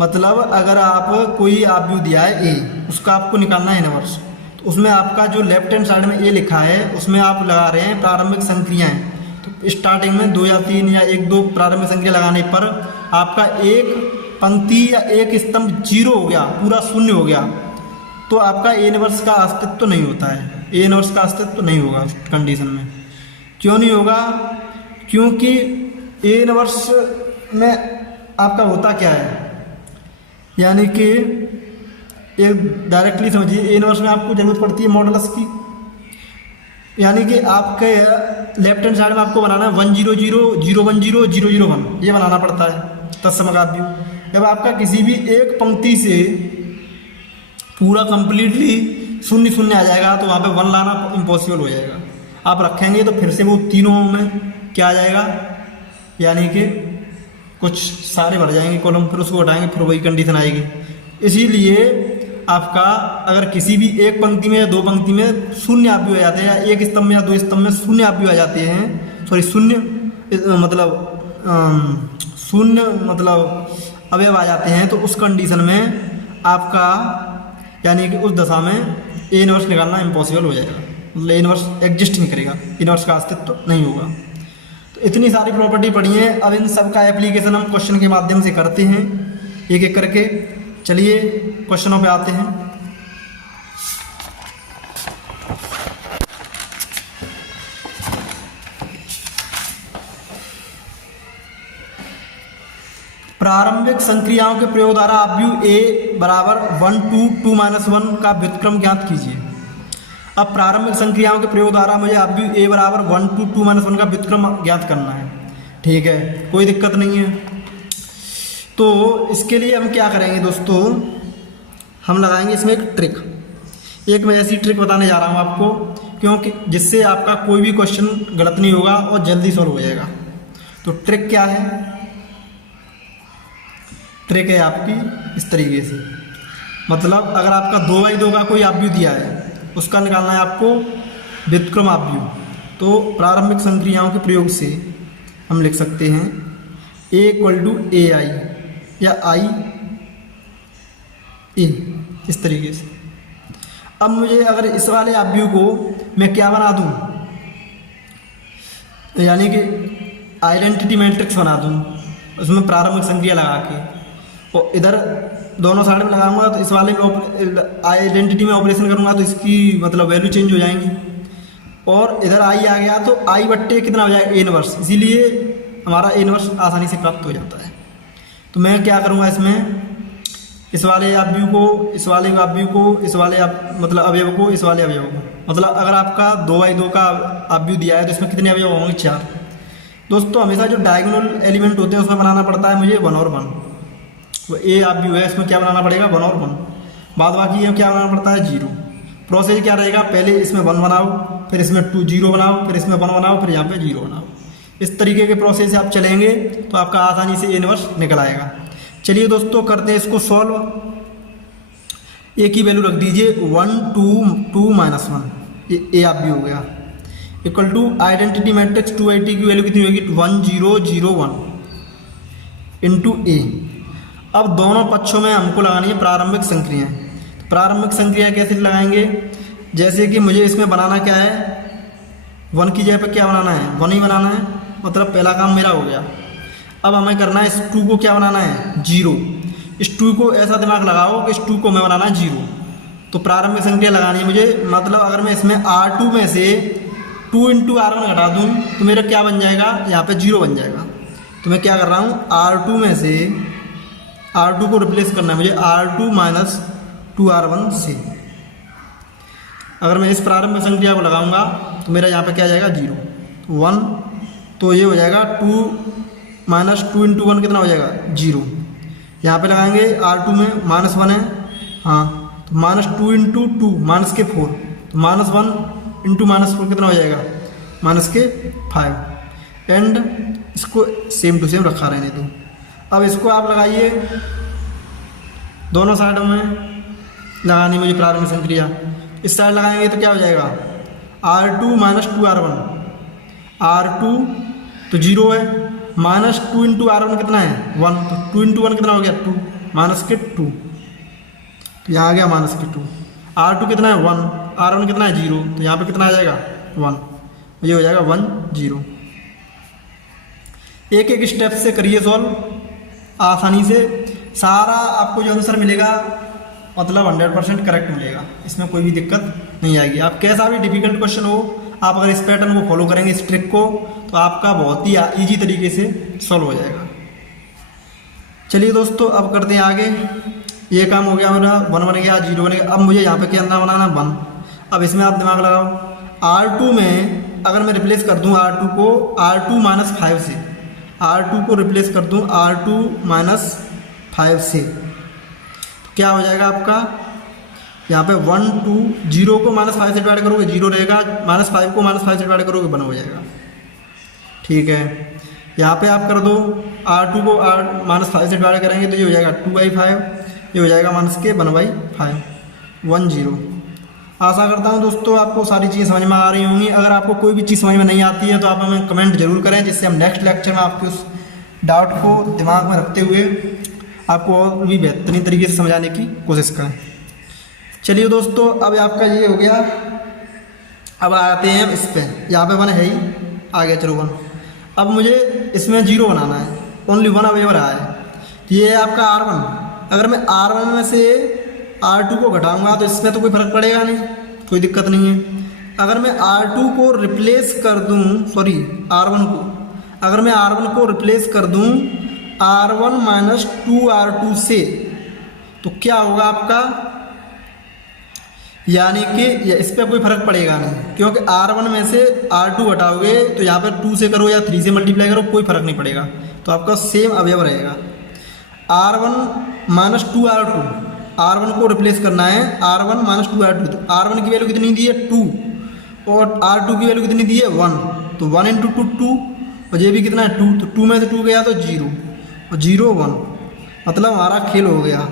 मतलब अगर आप कोई आव्यूह दिया है ए, उसका आपको निकालना है इनवर्स, तो उसमें आपका जो लेफ्ट हैंड साइड में ए लिखा है उसमें आप लगा रहे हैं प्रारंभिक संक्रियाएं। तो स्टार्टिंग में 2 या 3 या 1-2 प्रारंभिक संक्रिया लगाने पर आपका एक पंक्ति या एक स्तंभ जीरो हो गया, पूरा शून्य हो गया, तो आपका ए इनवर्स का अस्तित्व तो नहीं होता है, ए इनवर्स का अस्तित्व तो नहीं होगा उस कंडीशन में। क्यों नहीं होगा, क्योंकि ए इनवर्स में आपका होता क्या है, यानी कि एक डायरेक्टली समझिए, ए इनवर्स में आपको जरूरत पड़ती है मॉडुलस की, यानी कि आपके लेफ्ट हैंड साइड में आपको बनाना है 1 0 0 0 1 0 0 0 1, ये बनाना पड़ता है तत्सम आव्यूह। जब आपका किसी भी एक पंक्ति से पूरा कंप्लीटली शून्य शून्य आ जाएगा तो वहाँ पे 1 लाना इम्पॉसिबल हो जाएगा। आप रखेंगे तो फिर से वो तीनों में क्या आ जाएगा, यानी कि कुछ सारे भर जाएंगे कॉलम, फिर उसको हटाएंगे फिर वही कंडीशन आएगी। इसीलिए आपका अगर किसी भी एक पंक्ति में या दो पंक्ति में शून्य आव्यूह आ जाते हैं, या एक स्तंभ में या दो स्तंभ में शून्य आव्यूह आ जाते हैं, सॉरी शून्य मतलब अवयव आ जाते हैं, तो उस कंडीशन में आपका यानी कि उस दशा में ए इनवर्स निकालना इम्पॉसिबल हो जाएगा, मतलब ए इनवर्स एग्जिस्ट नहीं करेगा, इनवर्स का अस्तित्व नहीं होगा। तो इतनी सारी प्रॉपर्टी पढ़ी है, अब इन सब का एप्लीकेशन हम क्वेश्चन के माध्यम से करते हैं एक एक करके। चलिए क्वेश्चनों पे आते हैं। प्रारंभिक संक्रियाओं के प्रयोग द्वारा आव्यूह ए बराबर 1 2 2 -1 का व्युत्क्रम ज्ञात कीजिए। अब प्रारंभिक संक्रियाओं के प्रयोग द्वारा मुझे आव्यूह ए बराबर 1 2 2 -1 का व्युत्क्रम ज्ञात करना है, ठीक है, कोई दिक्कत नहीं है। तो इसके लिए हम क्या करेंगे दोस्तों, हम लगाएंगे इसमें एक ट्रिक। एक मैं ऐसी ट्रिक बताने जा रहा हूँ आपको, क्योंकि जिससे आपका कोई भी क्वेश्चन गलत नहीं होगा और जल्दी सॉल्व हो जाएगा। तो ट्रिक क्या है, ट्रिक है आपकी इस तरीके से, मतलब अगर आपका 2/2 का कोई आव्यूह दिया है, उसका निकालना है आपको व्युत्क्रम आव्यूह। तो प्रारंभिक संक्रियाओं के प्रयोग से हम लिख सकते हैं ए इक्वल टू ए आई या आई ए, इस तरीके से। अब मुझे अगर इस वाले अवयव को मैं क्या बना दूं, यानी कि आइडेंटिटी मैट्रिक्स बना दूं, उसमें प्रारंभिक संक्रिया लगा के, और इधर दोनों साइड में लगाऊंगा तो इस वाले में आइडेंटिटी में ऑपरेशन करूंगा तो इसकी मतलब वैल्यू चेंज हो जाएंगी, और इधर आई आ गया तो आई बट्टे कितना हो जाएगा, ए इनवर्स, इसीलिए हमारा ए इनवर्स आसानी से प्राप्त हो जाता है। तो मैं क्या करूँगा, इसमें इस वाले अवयव को, इस वाले अवयव को, इस वाले मतलब अवयव को, इस वाले अवयव को, मतलब अगर आपका 2/2 का अवयव दिया है तो इसमें कितने अवयव होंगे, 4। दोस्तों हमेशा जो डायगोनल एलिमेंट होते हैं उसमें बनाना पड़ता है मुझे 1 और 1। वो ए अवयव है, इसमें क्या बनाना पड़ेगा, 1 और 1। बाद बाकी ये क्या बनाना पड़ता है, 0। प्रोसेस क्या रहेगा, पहले इसमें 1 बनाओ, फिर इसमें 2 0 बनाओ, फिर इसमें 1 बनाओ, फिर यहाँ पे 0 बनाओ। इस तरीके के प्रोसेस से आप चलेंगे तो आपका आसानी से ए इनवर्स निकल आएगा। चलिए दोस्तों करते हैं इसको सॉल्व। ए की वैल्यू रख दीजिए 1 2 2 -1, ये ए अवयव हो गया, इक्वल टू आइडेंटिटी मैट्रिक्स 2/80 की वैल्यू कितनी होगी, 1 0 0 1 इंटू ए। अब दोनों पक्षों में हमको लगानी है प्रारंभिक संक्रियाएं। तो प्रारंभिक संक्रिया कैसे लगाएंगे, जैसे कि मुझे इसमें बनाना क्या है, 1 की जगह पे क्या बनाना है, 1 ही बनाना है, मतलब पहला काम मेरा हो गया। अब हमें करना है इस 2 को क्या बनाना है, 0। इस 2 को ऐसा दिमाग लगाओ कि इस 2 को मैं बनाना है 0। तो प्रारंभिक संक्रिया लगानी है मुझे, मतलब अगर मैं इसमें R2 में से 2 × R1 घटा दूँ तो मेरा क्या बन जाएगा, यहाँ पे 0 बन जाएगा। तो मैं क्या कर रहा हूँ, R2 में से R2 को रिप्लेस करना है मुझे R2 - 2R1 से। अगर मैं इस प्रारंभिक संक्रिया को लगाऊंगा तो मेरा यहाँ पे क्या जाएगा, 0 1। तो ये हो जाएगा 2 - 2 × 1 कितना हो जाएगा, 0। यहाँ पे लगाएंगे R2 में -1 है, हाँ, तो -2 × 2 -4, तो -1 × -4 कितना हो जाएगा, -5। एंड इसको सेम टू सेम रखा रहने दो। अब इसको आप लगाइए, दोनों साइडों में लगानी मुझे प्रारंभिक संक्रिया। इस साइड लगाएंगे तो क्या हो जाएगा, R2 - 2R1, R2 तो 0 है, -2 × R1 कितना है, 1, तो 2 × 1 कितना हो गया, 2 -2, तो यहाँ आ गया -2। R2 कितना है, 1, R1 कितना है, 0, तो यहाँ पे कितना आ जाएगा, 1, ये हो जाएगा 1 0। एक एक स्टेप से करिए सॉल्व आसानी से, सारा आपको जो आंसर मिलेगा मतलब 100% करेक्ट मिलेगा, इसमें कोई भी दिक्कत नहीं आएगी। आप कैसा भी डिफिकल्ट क्वेश्चन हो, आप अगर इस पैटर्न को फॉलो करेंगे, इस ट्रिक को, तो आपका बहुत ही ईजी तरीके से सॉल्व हो जाएगा। चलिए दोस्तों अब करते हैं आगे। ये काम हो गया मेरा, 1 बन गया, 0 बन गया। अब मुझे यहाँ पे क्या बनाना, 1। अब इसमें आप दिमाग लगाओ, R2 में अगर मैं रिप्लेस कर दूँ R2 को R2 - 5 से, R2 को रिप्लेस कर दूँ R2 - 5 से, तो क्या हो जाएगा आपका, यहाँ पे 1 2 0 को -5 से डिवाइड करोगे 0 रहेगा, -5 को -5 से डिवाइड करोगे 1 हो जाएगा, ठीक है। यहाँ पे आप कर दो R2 को -5 से डिवाइड करेंगे तो ये हो जाएगा 2/5, ये हो जाएगा -1/5 1 0। आशा करता हूँ दोस्तों आपको सारी चीज़ें समझ में आ रही होंगी। अगर आपको कोई भी चीज़ समझ में नहीं आती है तो आप हमें कमेंट जरूर करें, जिससे हम नेक्स्ट लेक्चर में आपके उस डाउट को दिमाग में रखते हुए आपको और भी बेहतरीन तरीके से समझाने की कोशिश करें। चलिए दोस्तों अब आपका ये हो गया। अब आते हैं इस पे, यहाँ पे 1 है ही, आ गया, चलो 1। अब मुझे इसमें 0 बनाना है, ओनली 1 अवेलेबल रहा है। ये है आपका R1। अगर मैं R1 में से R2 को घटाऊंगा तो इसमें तो कोई फर्क पड़ेगा नहीं, कोई दिक्कत नहीं है। अगर मैं R2 को रिप्लेस कर दूं, सॉरी R1 को, अगर मैं R1 को रिप्लेस कर दूं R1 - 2R2 से, तो क्या होगा आपका, यानी कि इस पर कोई फर्क पड़ेगा नहीं, क्योंकि R1 में से R2 घटाओगे तो यहाँ पर 2 से करो या 3 से मल्टीप्लाई करो, कोई फर्क नहीं पड़ेगा, तो आपका सेम अवयव रहेगा। R1 - 2R2, R1 को रिप्लेस करना है R1 - 2R2, तो R1 की वैल्यू कितनी दी है 2 और R2 की वैल्यू कितनी दी है 1, तो 1 × 2 2, और ये भी कितना है 2, तो 2 में से 2 गया तो 0 और 0 1, मतलब हमारा खेल हो गया।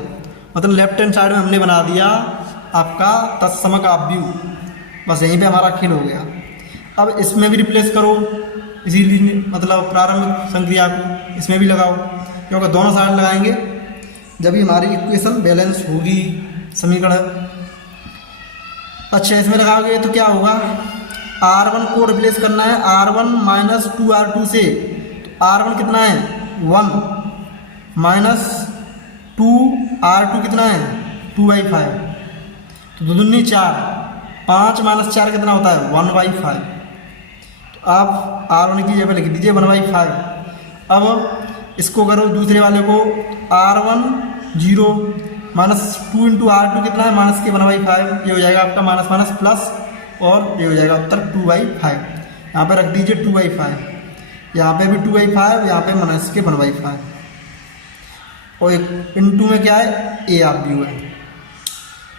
मतलब लेफ्ट हैंड साइड में हमने बना दिया आपका तत्समक अवयव, बस यहीं पे हमारा खेल हो गया। अब इसमें भी रिप्लेस करो, इसीलिए मतलब प्रारंभिक संक्रिया को इसमें भी लगाओ, क्योंकि दोनों साइड लगाएंगे जब भी हमारी इक्वेशन बैलेंस होगी, समीकरण है। अच्छा, इसमें लगाओगे तो क्या होगा, R1 को रिप्लेस करना है R1 माइनस 2R2 से। तो R1 कितना है 1 माइनस 2R2 कितना है 2/5, तो 2 दूनी 4, 5 माइनस 4 कितना होता है 1/5। तो आप R1 की जगह लिख दीजिए 1/5। अब इसको करो दूसरे वाले को, R1 0 माइनस 2 इंटू R2 कितना है माइनस के 1/5, ये हो जाएगा आपका माइनस माइनस प्लस, और ये हो जाएगा उत्तर 2/5। यहाँ पे रख दीजिए 2/5, यहाँ पे भी 2/5, यहाँ पे माइनस के 1/5, और एक इंटू में क्या है ए आव्यूह है।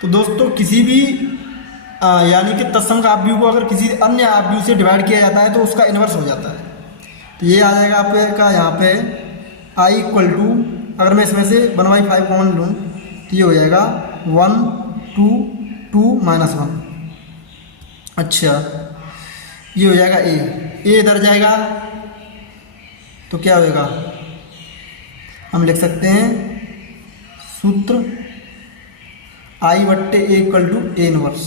तो दोस्तों किसी भी यानी कि तत्सम का आव्यूह को अगर किसी अन्य आव्यूह से डिवाइड किया जाता है तो उसका इन्वर्स हो जाता है। तो ये आ जाएगा आपका यहाँ पे आई इक्वल टू, अगर मैं इसमें से 1/5 कॉमन लूँ तो ये हो जाएगा 1 2 2 माइनस 1। अच्छा, ये हो जाएगा ए इधर जाएगा तो क्या होएगा, हम लिख सकते हैं सूत्र आई बट्टे ए इक्वल टू ए इनवर्स।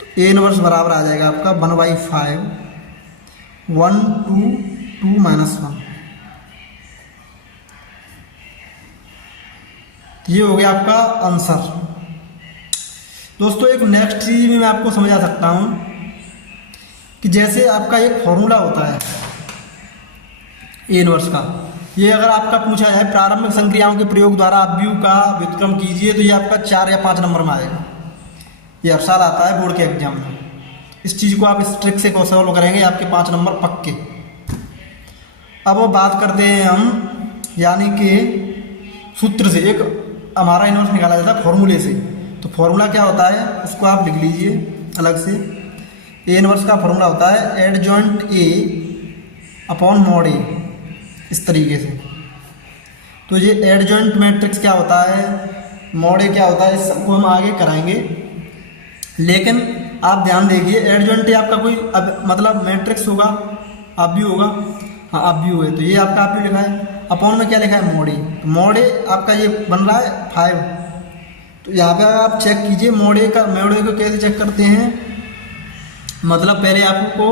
तो ए इनवर्स बराबर आ जाएगा आपका 1/5 1 2 2 माइनस 1। ये हो गया आपका आंसर। दोस्तों एक नेक्स्ट चीज में मैं आपको समझा सकता हूं कि जैसे आपका एक फॉर्मूला होता है ए इनवर्स का, ये अगर आपका पूछा जाए प्रारंभिक संक्रियाओं के प्रयोग द्वारा आव्यूह का व्युत्क्रम कीजिए, तो ये आपका 4 या 5 नंबर में आएगा। ये हर साल आता है बोर्ड के एग्जाम में। इस चीज़ को आप इस ट्रिक से सॉल्व करेंगे, आपके 5 नंबर पक्के। अब वो बात करते हैं हम यानी कि सूत्र से, एक हमारा इनवर्स निकाला जाता है फॉर्मूले से। तो फॉर्मूला क्या होता है उसको आप लिख लीजिए अलग से। ए इनवर्स का फॉर्मूला होता है एडजॉइंट ए अपॉन मॉड ए, इस तरीके से। तो ये एडजॉइंट मैट्रिक्स क्या होता है, मॉड ए क्या होता है, इस सबको हम आगे कराएंगे। लेकिन आप ध्यान देखिए, एडजॉइंट ए आपका कोई मतलब मैट्रिक्स होगा, आव्यूह होगा, हाँ आव्यूह है, तो ये आपका आव्यूह लिखा है। अपॉन में क्या लिखा है मॉड ए, तो मॉड ए आपका ये बन रहा है 5। तो यहाँ पे आप चेक कीजिए मॉड ए को कैसे चेक करते हैं। मतलब पहले आपको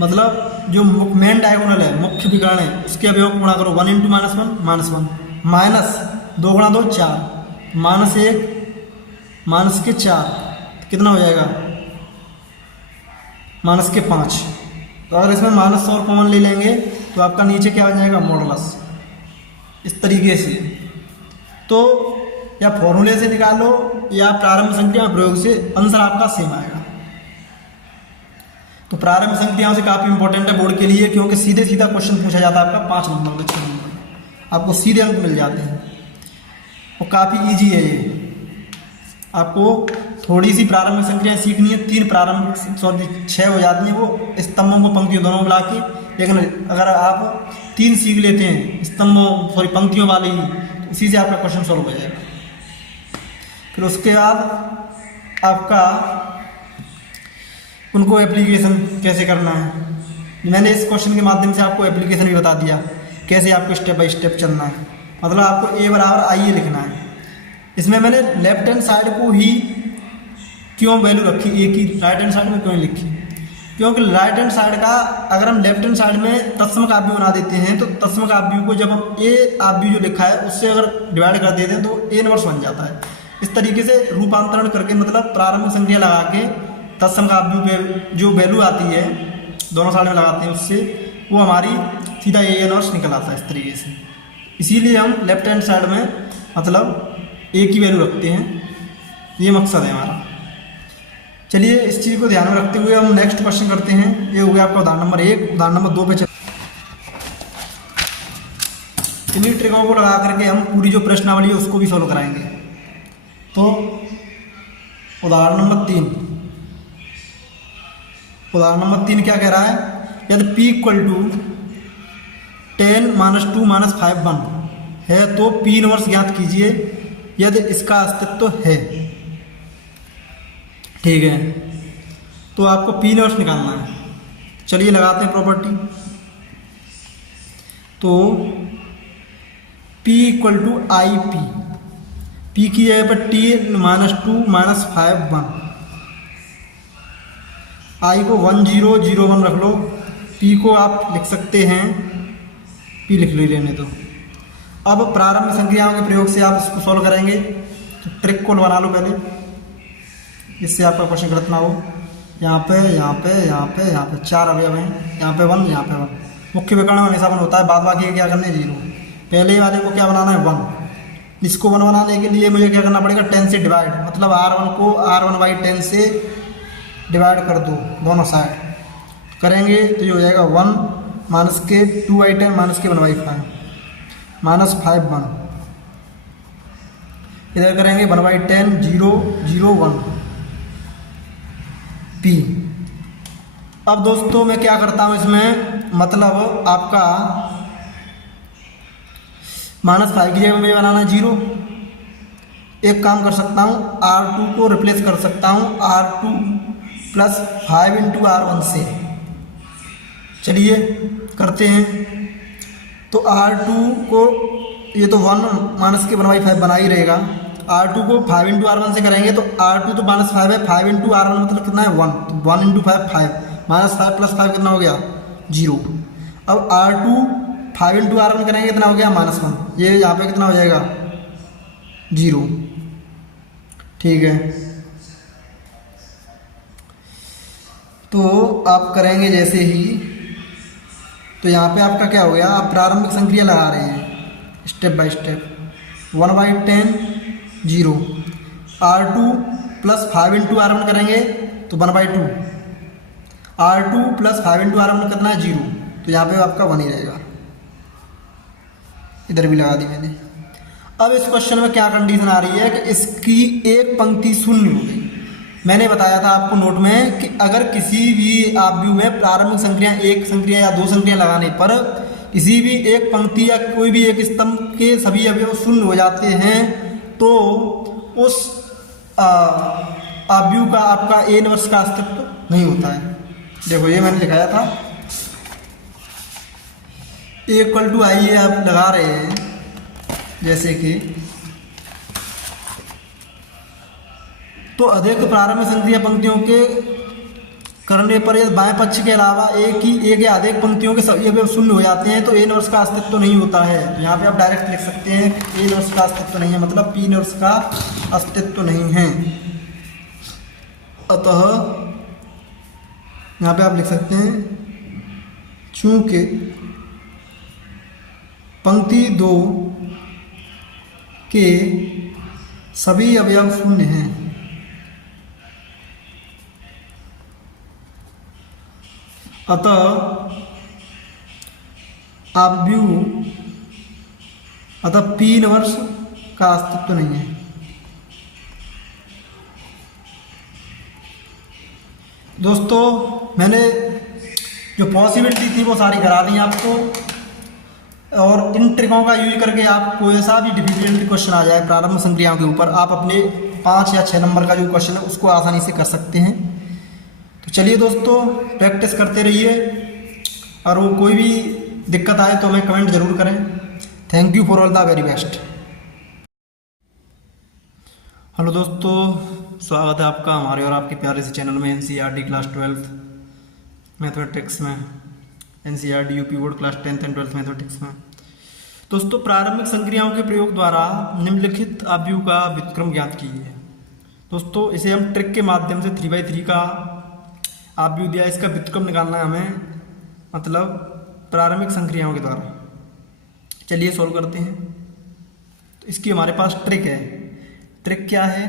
मतलब जो मेन डायगोनल है, मुख्य विकर्ण है, उसके अवयव को गुणा करो 1 इंटू माइनस 1 माइनस 2 गुणा 2 4 माइनस 1 माइनस के 4 कितना हो जाएगा माइनस के 5। तो अगर इसमें माइनस और कॉमन ले लेंगे तो आपका नीचे क्या हो जाएगा मॉडुलस, इस तरीके से। तो या फॉर्मूले से निकालो या प्रारंभ संख्या प्रयोग से, आंसर आपका सेम आएगा। तो प्रारंभ संख्याओं से काफ़ी इंपॉर्टेंट है बोर्ड के लिए, क्योंकि सीधे सीधा क्वेश्चन पूछा जाता है आपका 5 नंबर में 6 नंबर में, आपको सीधे अंक मिल जाते हैं और काफ़ी इजी है ये। आपको थोड़ी सी प्रारंभिक संख्याएं सीखनी है, 6 हो जाती हैं वो स्तंभों को पंक्तियों दोनों मिला के। लेकिन अगर आप 3 सीख लेते हैं स्तंभों पंक्तियों वाली, तो इसी से आपका क्वेश्चन सॉल्व हो जाएगा। फिर उसके बाद आपका उनको एप्लीकेशन कैसे करना है। मैंने इस क्वेश्चन के माध्यम से आपको एप्लीकेशन भी बता दिया, कैसे आपको स्टेप बाय स्टेप चलना है। मतलब आपको ए बराबर आई ए लिखना है। इसमें मैंने लेफ्ट हैंड साइड को ही क्यों वैल्यू रखी ए की, राइट हैंड साइड में क्यों लिखी, क्योंकि राइट हैंड साइड का अगर हम लेफ्ट हैंड साइड में तत्सम का आव्यूह बना देते हैं, तो तत्सम का आव्यूह को जब हम ए आव्यूह जो लिखा है उससे अगर डिवाइड कर देते हैं तो ए इनवर्स बन जाता है। इस तरीके से रूपांतरण करके मतलब प्रारंभिक संख्या लगा के तत्सम का आव्यूह पे जो वैल्यू आती है दोनों साइड में लगाते हैं, उससे वो हमारी सीधा ए इनवर्स निकल आता है इस तरीके से। इसीलिए हम लेफ्ट हैंड साइड में मतलब ए की वैल्यू रखते हैं, ये मकसद है हमारा। चलिए इस चीज़ को ध्यान में रखते हुए हम नेक्स्ट क्वेश्चन करते हैं। ये हो गया आपका उदाहरण नंबर 1। उदाहरण नंबर 2 पे चल, इन्हीं ट्रिकों को लगा करके हम पूरी जो प्रश्नावली है उसको भी सॉल्व कराएंगे। तो उदाहरण नंबर 3, उदाहरण नंबर 3 क्या कह रहा है, यदि p इक्वल टू 10 - 2 - 5 1 है तो p इनवर्स ज्ञात कीजिए यदि इसका अस्तित्व है। ठीक है, तो आपको p इनवर्स निकालना है। चलिए लगाते हैं प्रॉपर्टी। तो p equal to I P, P की जगह पर टी -2 -5 1, आई को 1 0 0 1 रख लो, पी को आप लिख सकते हैं, पी लिख ली लेने दो। अब प्रारंभिक संक्रियाओं के प्रयोग से आप इसको सॉल्व करेंगे, तो ट्रिक को बना लो पहले, इससे आपका क्वेश्चन गलत ना हो। यहाँ पे यहाँ पे यहाँ पे यहाँ पे 4 अवयव हैं, यहाँ पे 1 यहाँ पे 1। मुख्य विकर्ण हमेशा 1 होता है, बाद बाकी क्या करने 0। पहले वाले को क्या बनाना है 1। इसको 1 बनाने के लिए मुझे क्या करना पड़ेगा 10 से डिवाइड, मतलब R1 को R1/10 से डिवाइड कर दो दोनों साइड। करेंगे तो ये हो जाएगा 1 माइनस के 2/10 माइनस के 1/5 -5 1। इधर करेंगे 1/10 0 0 1 पी। अब दोस्तों मैं क्या करता हूँ इसमें, मतलब आपका -5 की जगह में बनाना 0। एक काम कर सकता हूँ, R2 को रिप्लेस कर सकता हूँ R2 + 5 × R1 से। चलिए करते हैं। तो R2 को, ये तो 1 माइनस के 1/5 बना ही रहेगा। R2 को 5 × R1 से करेंगे तो R2 तो -5 है, 5 × R1 मतलब कितना है 1, तो 1 × 5 5, -5 + 5 कितना हो गया 0। अब R2 5 × R1 करेंगे कितना हो गया -1, ये यहाँ पे कितना हो जाएगा 0। ठीक है, तो आप करेंगे जैसे ही, तो यहाँ पे आपका क्या हो गया, आप प्रारंभिक संक्रिया लगा रहे हैं step by step. 1/10 0, R2 + 5 × R1 करेंगे तो 1/2, R2 + 5 × R1 कितना है 0, तो यहाँ पे आपका 1 ही रहेगा। इधर भी लगा दी मैंने। अब इस क्वेश्चन में क्या कंडीशन आ रही है कि इसकी एक पंक्ति शून्य हो गई। मैंने बताया था आपको नोट में कि अगर किसी भी आव्यूह में प्रारंभिक संक्रिया, एक संक्रिया या 2 संक्रिया लगाने पर किसी भी एक पंक्ति या कोई भी एक स्तंभ के सभी अवयव शून्य हो जाते हैं तो उस आव्यूह का आपका A इनवर्स का अस्तित्व नहीं होता है। देखो ये मैंने लिखाया था, A = आइए आप लगा रहे हैं, जैसे कि तो अधिक प्रारंभिक संक्रिया पंक्तियों के करने पर यदि बाएं पक्ष के अलावा एक या अधिक पंक्तियों के सभी अवयव शून्य हो जाते हैं तो A इनवर्स का अस्तित्व नहीं होता है। यहाँ पे आप डायरेक्ट लिख सकते हैं A इनवर्स का अस्तित्व नहीं है, मतलब P इनवर्स का अस्तित्व नहीं है। अतः यहाँ पे आप लिख सकते हैं चूंकि पंक्ति 2 के सभी अवयव शून्य हैं, अतः आव्यूह P इनवर्स का अस्तित्व नहीं है। दोस्तों मैंने जो पॉसिबिलिटी थी वो सारी करा दी आपको, और इन ट्रिकों का यूज करके आप कोई ऐसा भी डिफिकल्ट क्वेश्चन आ जाए प्रारंभिक संक्रियाओं के ऊपर, आप अपने 5 या 6 नंबर का जो क्वेश्चन है उसको आसानी से कर सकते हैं। तो चलिए दोस्तों प्रैक्टिस करते रहिए, और वो कोई भी दिक्कत आए तो हमें कमेंट ज़रूर करें। Thank you for all the very best. Hello दोस्तों, स्वागत है आपका हमारे और आपके प्यारे से चैनल में NCERT क्लास 12th मैथमेटिक्स में, NCERT UP board class 10th and 12th mathematics में। दोस्तों प्रारंभिक संक्रियाओं के प्रयोग द्वारा निम्नलिखित आव्यूह का व्युत्क्रम ज्ञात कीजिए। दोस्तों इसे हम ट्रिक के माध्यम से 3/3 का आव्यूह दिया, इसका व्युत्क्रम निकालना है हमें, मतलब प्रारंभिक संक्रियाओं के द्वारा। चलिए सॉल्व करते हैं। तो इसकी हमारे पास ट्रिक है। ट्रिक क्या है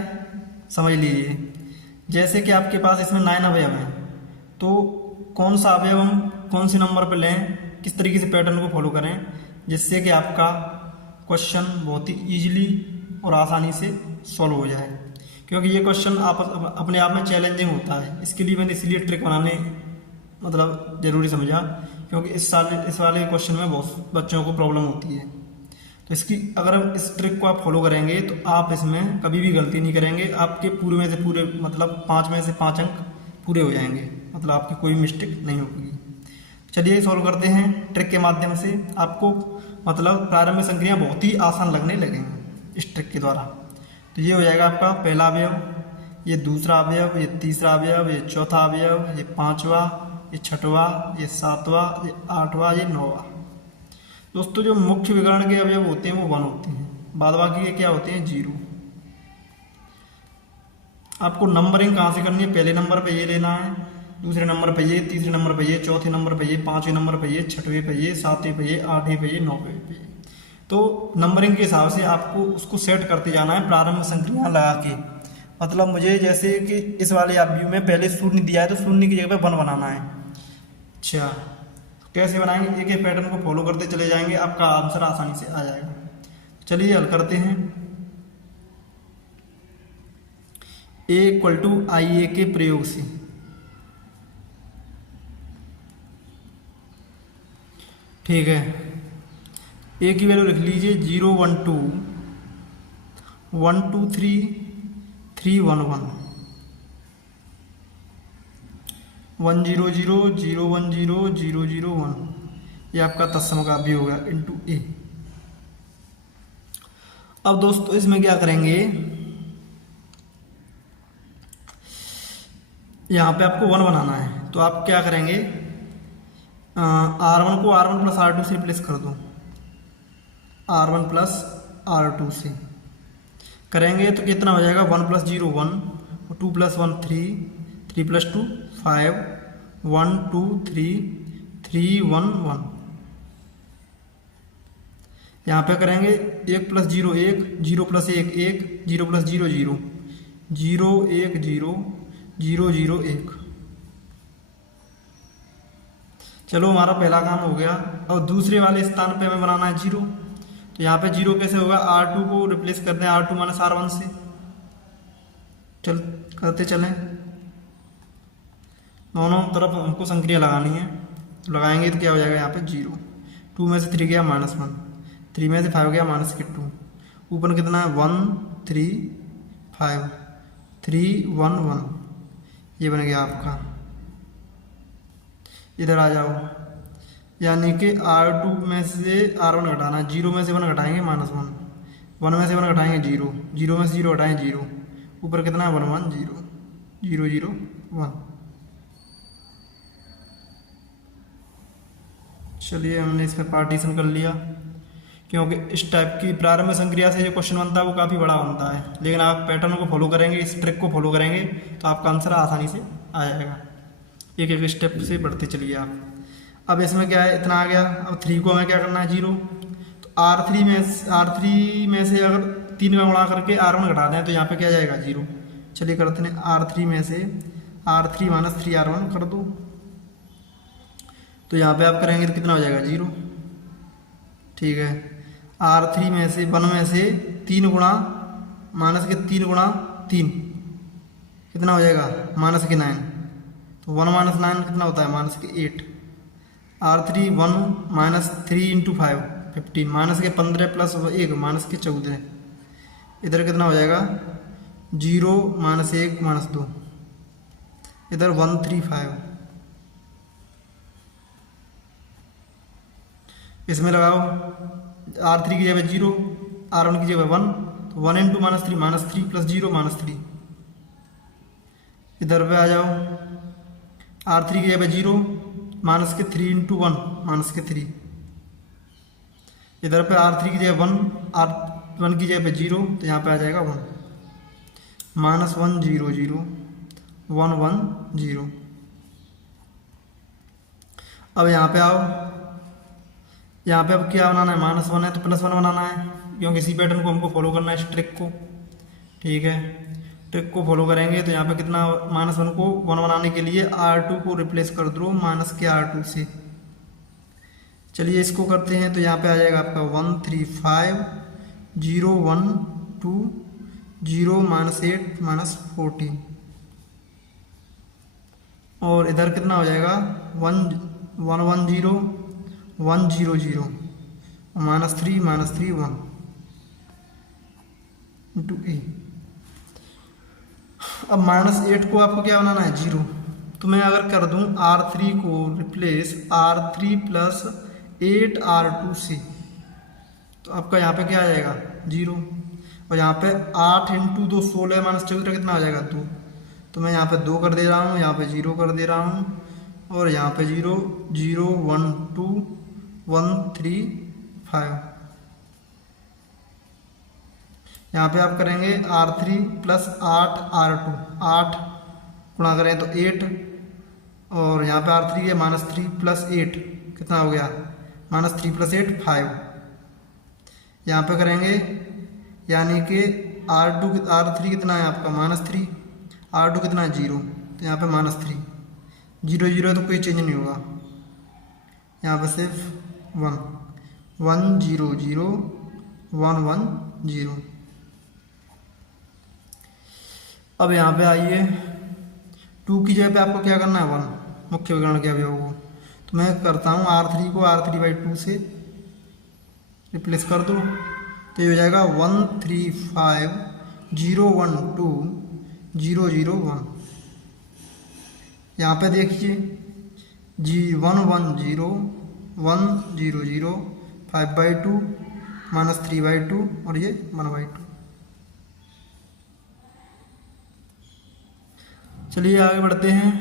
समझ लीजिए। जैसे कि आपके पास इसमें 9 अवयव हैं, तो कौन सा अवयव हम कौन से नंबर पर लें, किस तरीके से पैटर्न को फॉलो करें जिससे कि आपका क्वेश्चन बहुत ही ईजिली और आसानी से सॉल्व हो जाए। क्योंकि ये क्वेश्चन आप अपने आप में चैलेंजिंग होता है, इसके लिए मैंने इसलिए ट्रिक बनाने मतलब ज़रूरी समझा, क्योंकि इस वाले क्वेश्चन में बहुत बच्चों को प्रॉब्लम होती है। तो इसकी अगर हम इस ट्रिक को आप फॉलो करेंगे तो आप इसमें कभी भी गलती नहीं करेंगे, आपके पूरे में से पूरे मतलब 5 में से 5 अंक पूरे हो जाएंगे, मतलब आपकी कोई मिस्टेक नहीं होगी। चलिए सॉल्व करते हैं ट्रिक के माध्यम से। आपको मतलब प्रारंभिक संक्रियाएं बहुत ही आसान लगने लगेंगे इस ट्रिक के द्वारा। तो ये हो जाएगा आपका पहला अवयव, ये दूसरा अवयव, ये तीसरा अवयव, ये चौथा अवयव, ये पांचवा, ये छठवां, ये सातवां, ये आठवां, ये नौवां। दोस्तों जो मुख्य विकर्ण के अवयव होते हैं वो 1 होते हैं, बाद बाकी के क्या होते हैं 0। आपको नंबरिंग कहाँ से करनी है, पहले नंबर पे ये लेना है, दूसरे नंबर पे ये, तीसरे नंबर पे ये, चौथे नंबर पे ये, पांचवें नंबर पे ये, छठवें पे ये, सातवें पे ये, आठवें पे ये, नौवें पे ये। तो नंबरिंग के हिसाब से आपको उसको सेट करते जाना है प्रारंभ संक्रिया लगा के। मतलब मुझे जैसे कि इस वाले व्यू में पहले शून्य दिया है तो शून्य की जगह पे 1 बनाना है। अच्छा कैसे बनाएंगे, एक एक पैटर्न को फॉलो करते चले जाएंगे, आपका आंसर आसानी से आ जाएगा। चलिए हल करते हैं। A = IA के प्रयोग से ठीक है, A की वैल्यू लिख लीजिए 0 1 2 1 2 3 3 1 1 1 0 0 0 1 0 0 0 1। ये आपका तत्सम का भी होगा इंटू A। अब दोस्तों इसमें क्या करेंगे, यहाँ पे आपको 1 बनाना है तो आप क्या करेंगे, R1 को R1 + R2 से रिप्लेस कर दो, R1 + R2 से करेंगे तो कितना हो जाएगा 1 + 0 1, 2 + 1 3, 3 + 2 5, 1 2 3 3 1 1। यहाँ पे करेंगे 1 + 0 1, 0 + 1 1, 0 + 0 0, 0 1 0 0 0 1। चलो हमारा पहला काम हो गया। और दूसरे वाले स्थान पे हमें बनाना है 0, तो यहाँ पे 0 कैसे होगा, R2 को रिप्लेस करते हैं R2 - R1 से। चल करते चलें, दोनों तरफ हमको संक्रिया लगानी है, तो लगाएंगे तो क्या हो जाएगा यहाँ पे 0, 2 में से 3 गया -1, 3 में से 5 गया -2, ऊपर कितना है 1 3 5 3 1 1। ये बन गया आपका। इधर आ जाओ, यानी कि R2 में से R1 घटाना, 0 में से 1 घटाएंगे -1, 1 में से 1 घटाएंगे 0, 0 में से 0 घटाएंगे 0, ऊपर कितना है 1 1 0 0 0 1। चलिए हमने इसमें पार्टीशन कर लिया, क्योंकि इस टाइप की प्रारंभ संक्रिया से जो क्वेश्चन बनता है वो काफ़ी बड़ा बनता है, लेकिन आप पैटर्न को फॉलो करेंगे, इस ट्रिक को फॉलो करेंगे तो आपका आंसर आसानी से आ जाएगा। एक एक स्टेप से बढ़ते चलिए आप। अब इसमें क्या है, इतना आ गया। अब 3 को हमें क्या करना है 0, तो R3 में से अगर 3 का गुणा करके R1 घटा दें तो यहाँ पे क्या जाएगा 0। चलिए करते हैं, R3 में से R3 - 3 R1 कर दो, तो यहाँ पे आप करेंगे तो कितना हो जाएगा 0। ठीक है, R3 में से 1 में से 3 गुणा -3 गुणा 3 कितना हो जाएगा -9, तो 1 - 9 कितना होता है -8। R3 1 -3 × 5 15, -15 + 1 -14। इधर कितना हो जाएगा 0 -1 -2, इधर 1 3 5। इसमें लगाओ, R3 की जगह 0, R1 की जगह 1, तो 1 × -3 + 0 -3। इधर पे आ जाओ, R3 की जगह 0, -3 × 1 -3। इधर पे R3 की जगह 1, R1 की जगह 0, तो यहाँ पे आ जाएगा 1, -1 0 0 1 1 0। अब यहाँ पे आओ, यहाँ पे अब क्या बनाना है, -1 है तो +1 बनाना है, क्योंकि इसी पैटर्न को हमको फॉलो करना है, इस ट्रिक को। ठीक है, ट्रिक को फॉलो करेंगे तो यहाँ पे कितना, -1 को 1 बनाने के लिए R2 को रिप्लेस कर दो -R2 से। चलिए इसको करते हैं, तो यहाँ पे आ जाएगा आपका 1 3 5 0 1 2 0 -8 -14, और इधर कितना हो जाएगा 1 1 1 0 1 0 0 -3 -3 1 × A। अब -8 को आपको क्या बनाना है 0, तो मैं अगर कर दूं R3 को रिप्लेस R3 + 8 R2 से, तो आपका यहाँ पे क्या आ जाएगा 0। और यहाँ पे 8 इंटू 2 16 माइनस 14 कितना आ जाएगा 2। तो मैं यहाँ पे 2 कर दे रहा हूँ, यहाँ पे 0 कर दे रहा हूँ और यहाँ पे 0 0 1 2 1 3 5। यहाँ पे आप करेंगे R3 प्लस 8 R2, 8 गुणा करें तो 8 और यहाँ पे R3 है -3 प्लस 8 कितना हो गया -3 प्लस 8 5। यहाँ पे करेंगे यानी कि R3 कितना है आपका -3, R2 कितना है 0, तो यहाँ पे -3 0 0 तो कोई चेंज नहीं होगा, यहाँ पे सिर्फ 1 1 0 0 1 1 0। अब यहाँ पे आइए 2 की जगह पे आपको क्या करना है 1 मुख्य विकर्ण के अवयव को, तो मैं करता हूँ R3 को R3/2 से रिप्लेस कर दो, तो ये हो जाएगा 1 3 5 0 1 2 0 0 1। यहाँ पे देखिए 1 1 0 1 0 0 5/2 -3/2 और ये 1/2। चलिए आगे बढ़ते हैं।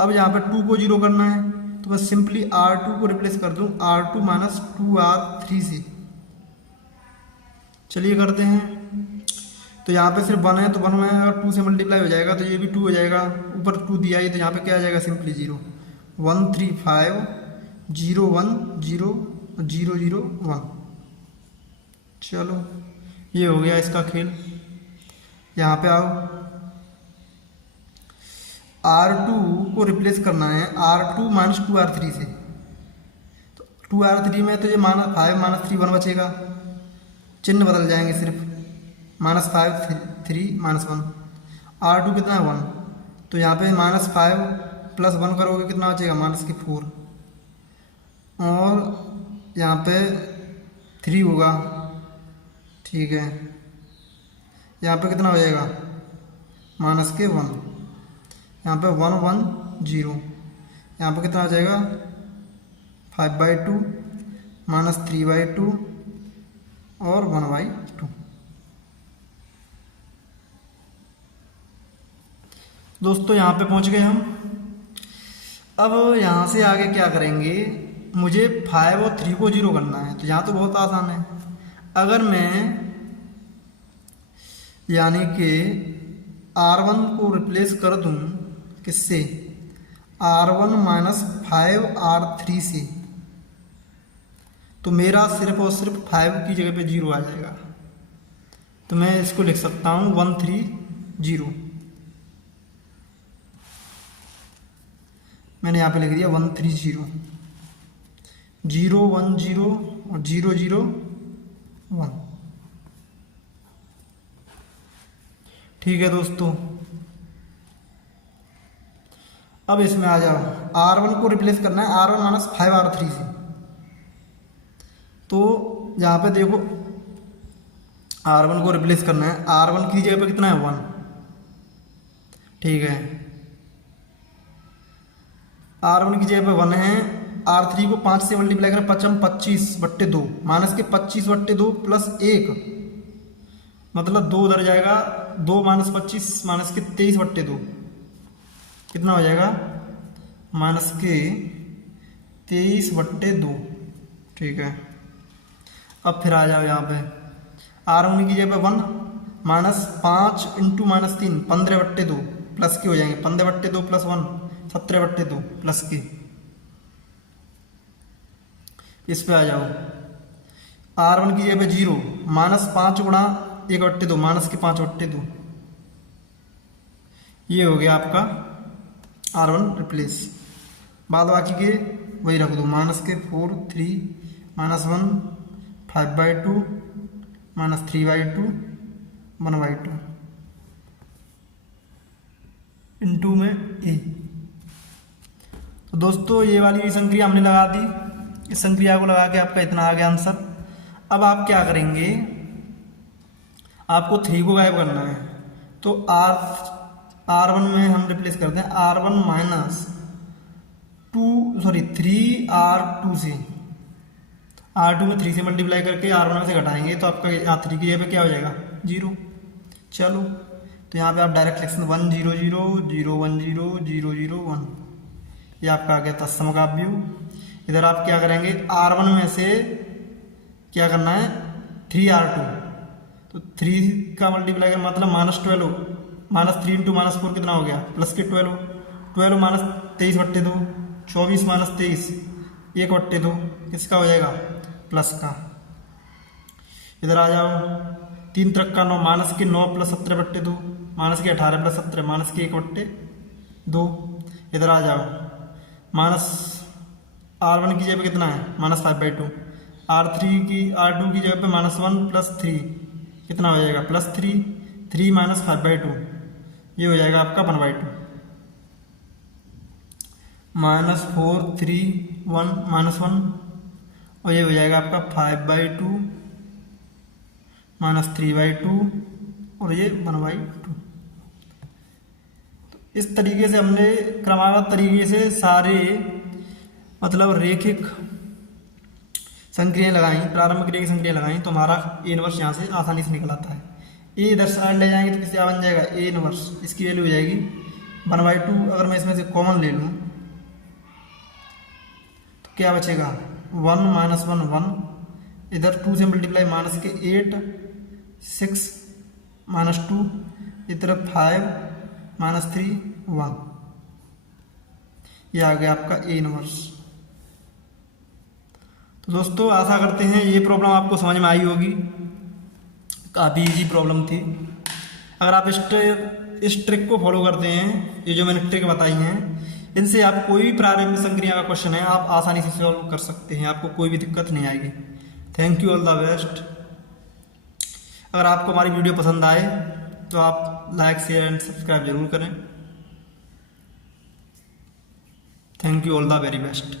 अब यहाँ पे 2 को 0 करना है तो बस सिंपली R2 को रिप्लेस कर दूँ R2 माइनस 2R3 से। चलिए करते हैं। तो यहाँ पे सिर्फ 1 है तो 1 में अगर 2 से मल्टीप्लाई हो जाएगा तो ये भी 2 हो जाएगा, ऊपर 2 दिया ही तो यहाँ पे क्या आ जाएगा सिंपली 0 1 3 5 0 1 0 0 0 1। चलो ये हो गया इसका खेल। यहाँ पे आओ R2 को रिप्लेस करना है R2 माइनस 2R3 से। तो 2R3 में तो ये -5 -3 1 बचेगा, चिन्ह बदल जाएंगे सिर्फ -5 3 -1। R2 कितना है 1, तो यहाँ पे -5 प्लस 1 करोगे कितना बचेगा -4 और यहाँ पे 3 होगा, ठीक है। यहाँ पे कितना हो जाएगा -1, यहाँ पे 1 1 0, यहाँ पे कितना आ जाएगा 5/2 -3/2 और 1/2। दोस्तों यहाँ पे पहुँच गए हम। अब यहाँ से आगे क्या करेंगे, मुझे 5 और 3 को 0 करना है, तो यहाँ तो बहुत आसान है। अगर मैं यानी कि R1 को रिप्लेस कर दूँ किससे R1 माइनस 5R3 से, तो मेरा सिर्फ और सिर्फ 5 की जगह पे 0 आ जाएगा। तो मैं इसको लिख सकता हूँ 1 3 0। मैंने यहाँ पे लिख दिया 1 3 0 0 1 0 और 0 0 1। ठीक है दोस्तों, अब इसमें आ जाओ R1 को रिप्लेस करना है R1 माइनस 5R3 से। तो यहाँ पे देखो R1 को रिप्लेस करना है, R1 की जगह पे कितना है 1, ठीक है। R1 की जगह पे 1 है, R3 को 5 से मल्टीप्लाई करें 25/2 माइनस के 25/2 प्लस 1 मतलब 2 उधर जाएगा, 2 माइनस 25 माइनस के 23/2 कितना हो जाएगा माइनस के 23/2, ठीक है। अब फिर आ जाओ यहाँ पे R1 की जगह पे 1 माइनस 5 इंटू -3 15/2 प्लस के हो जाएंगे 15/2 प्लस 1 17/2 प्लस के। इस पे आ जाओ R1 की जगह पे 0 -5 गुणा 1/2 माइनस के 5/2। ये हो गया आपका R1 रिप्लेस। बाद बाकी के वही रख दो, माइनस के 4 3 -1 5/2 -3/2 1/2 इनटू में ए। तो दोस्तों ये वाली संक्रिया हमने लगा दी, इस संक्रिया को लगा के आपका इतना आ गया आंसर। अब आप क्या करेंगे, आपको 3 को गायब करना है, तो R1 में हम रिप्लेस करते हैं R1 माइनस 3R2 से। R2 में 3 से मल्टीप्लाई करके R1 में से घटाएंगे तो आपका यहाँ 3 की जगह पे क्या हो जाएगा 0। चलो तो यहाँ पे आप डायरेक्ट लिख सकते 1 0 0 0 1 0 0 0 1, ये आपका आ गया तत्सम का व्यू। इधर आप क्या करेंगे R1 में से क्या करना है 3R2, तो 3 का मल्टीप्लाई का मतलब -12, -3 इंटू -4 कितना हो गया प्लस के 12, 12 माइनस 23/2, 24 माइनस 23 1/2, किसका हो जाएगा प्लस का। इधर आ जाओ 3 त्रिक का 9, माइनस के 9 प्लस 17/2, माइनस के 18 प्लस 17, माइनस के 1/2। इधर आ जाओ माइनस R1 की जगह पे कितना है -5/2, R2 की जगह पे -1 प्लस 3 कितना हो जाएगा +3, 3 माइनस 5/2 ये हो जाएगा आपका 1/2, -4 3 1 -1 और ये हो जाएगा आपका 5/2 -3/2 और ये 1/2। तो इस तरीके से हमने क्रमागत तरीके से सारे मतलब रेखिक संक्रियाएं लगाई, प्रारंभिक रेखिक संक्रियाएं लगाई तो हमारा ए इनवर्स यहाँ से आसानी से निकल आता है। ए इधर साइड ले जाएंगे तो किससे बन जाएगा ए इनवर्स, इसकी वैल्यू हो जाएगी 1/2। अगर मैं इसमें से कॉमन ले लूँ तो क्या बचेगा 1 -1 1, इधर 2 से मल्टीप्लाई माइनस के 8 6 -2, इधर 5 -3 1, ये आ गया आपका ए इनवर्स। तो दोस्तों आशा करते हैं ये प्रॉब्लम आपको समझ में आई होगी, काफ़ी इजी प्रॉब्लम थी। अगर आप इस ट्रिक को फॉलो करते हैं, ये जो मैंने ट्रिक बताई हैं, इनसे आप कोई भी प्रारंभिक संक्रिया का क्वेश्चन है आप आसानी से सॉल्व कर सकते हैं, आपको कोई भी दिक्कत नहीं आएगी। Thank you, all the best. अगर आपको हमारी वीडियो पसंद आए तो आप लाइक शेयर एंड सब्सक्राइब जरूर करें। Thank you, all the very best.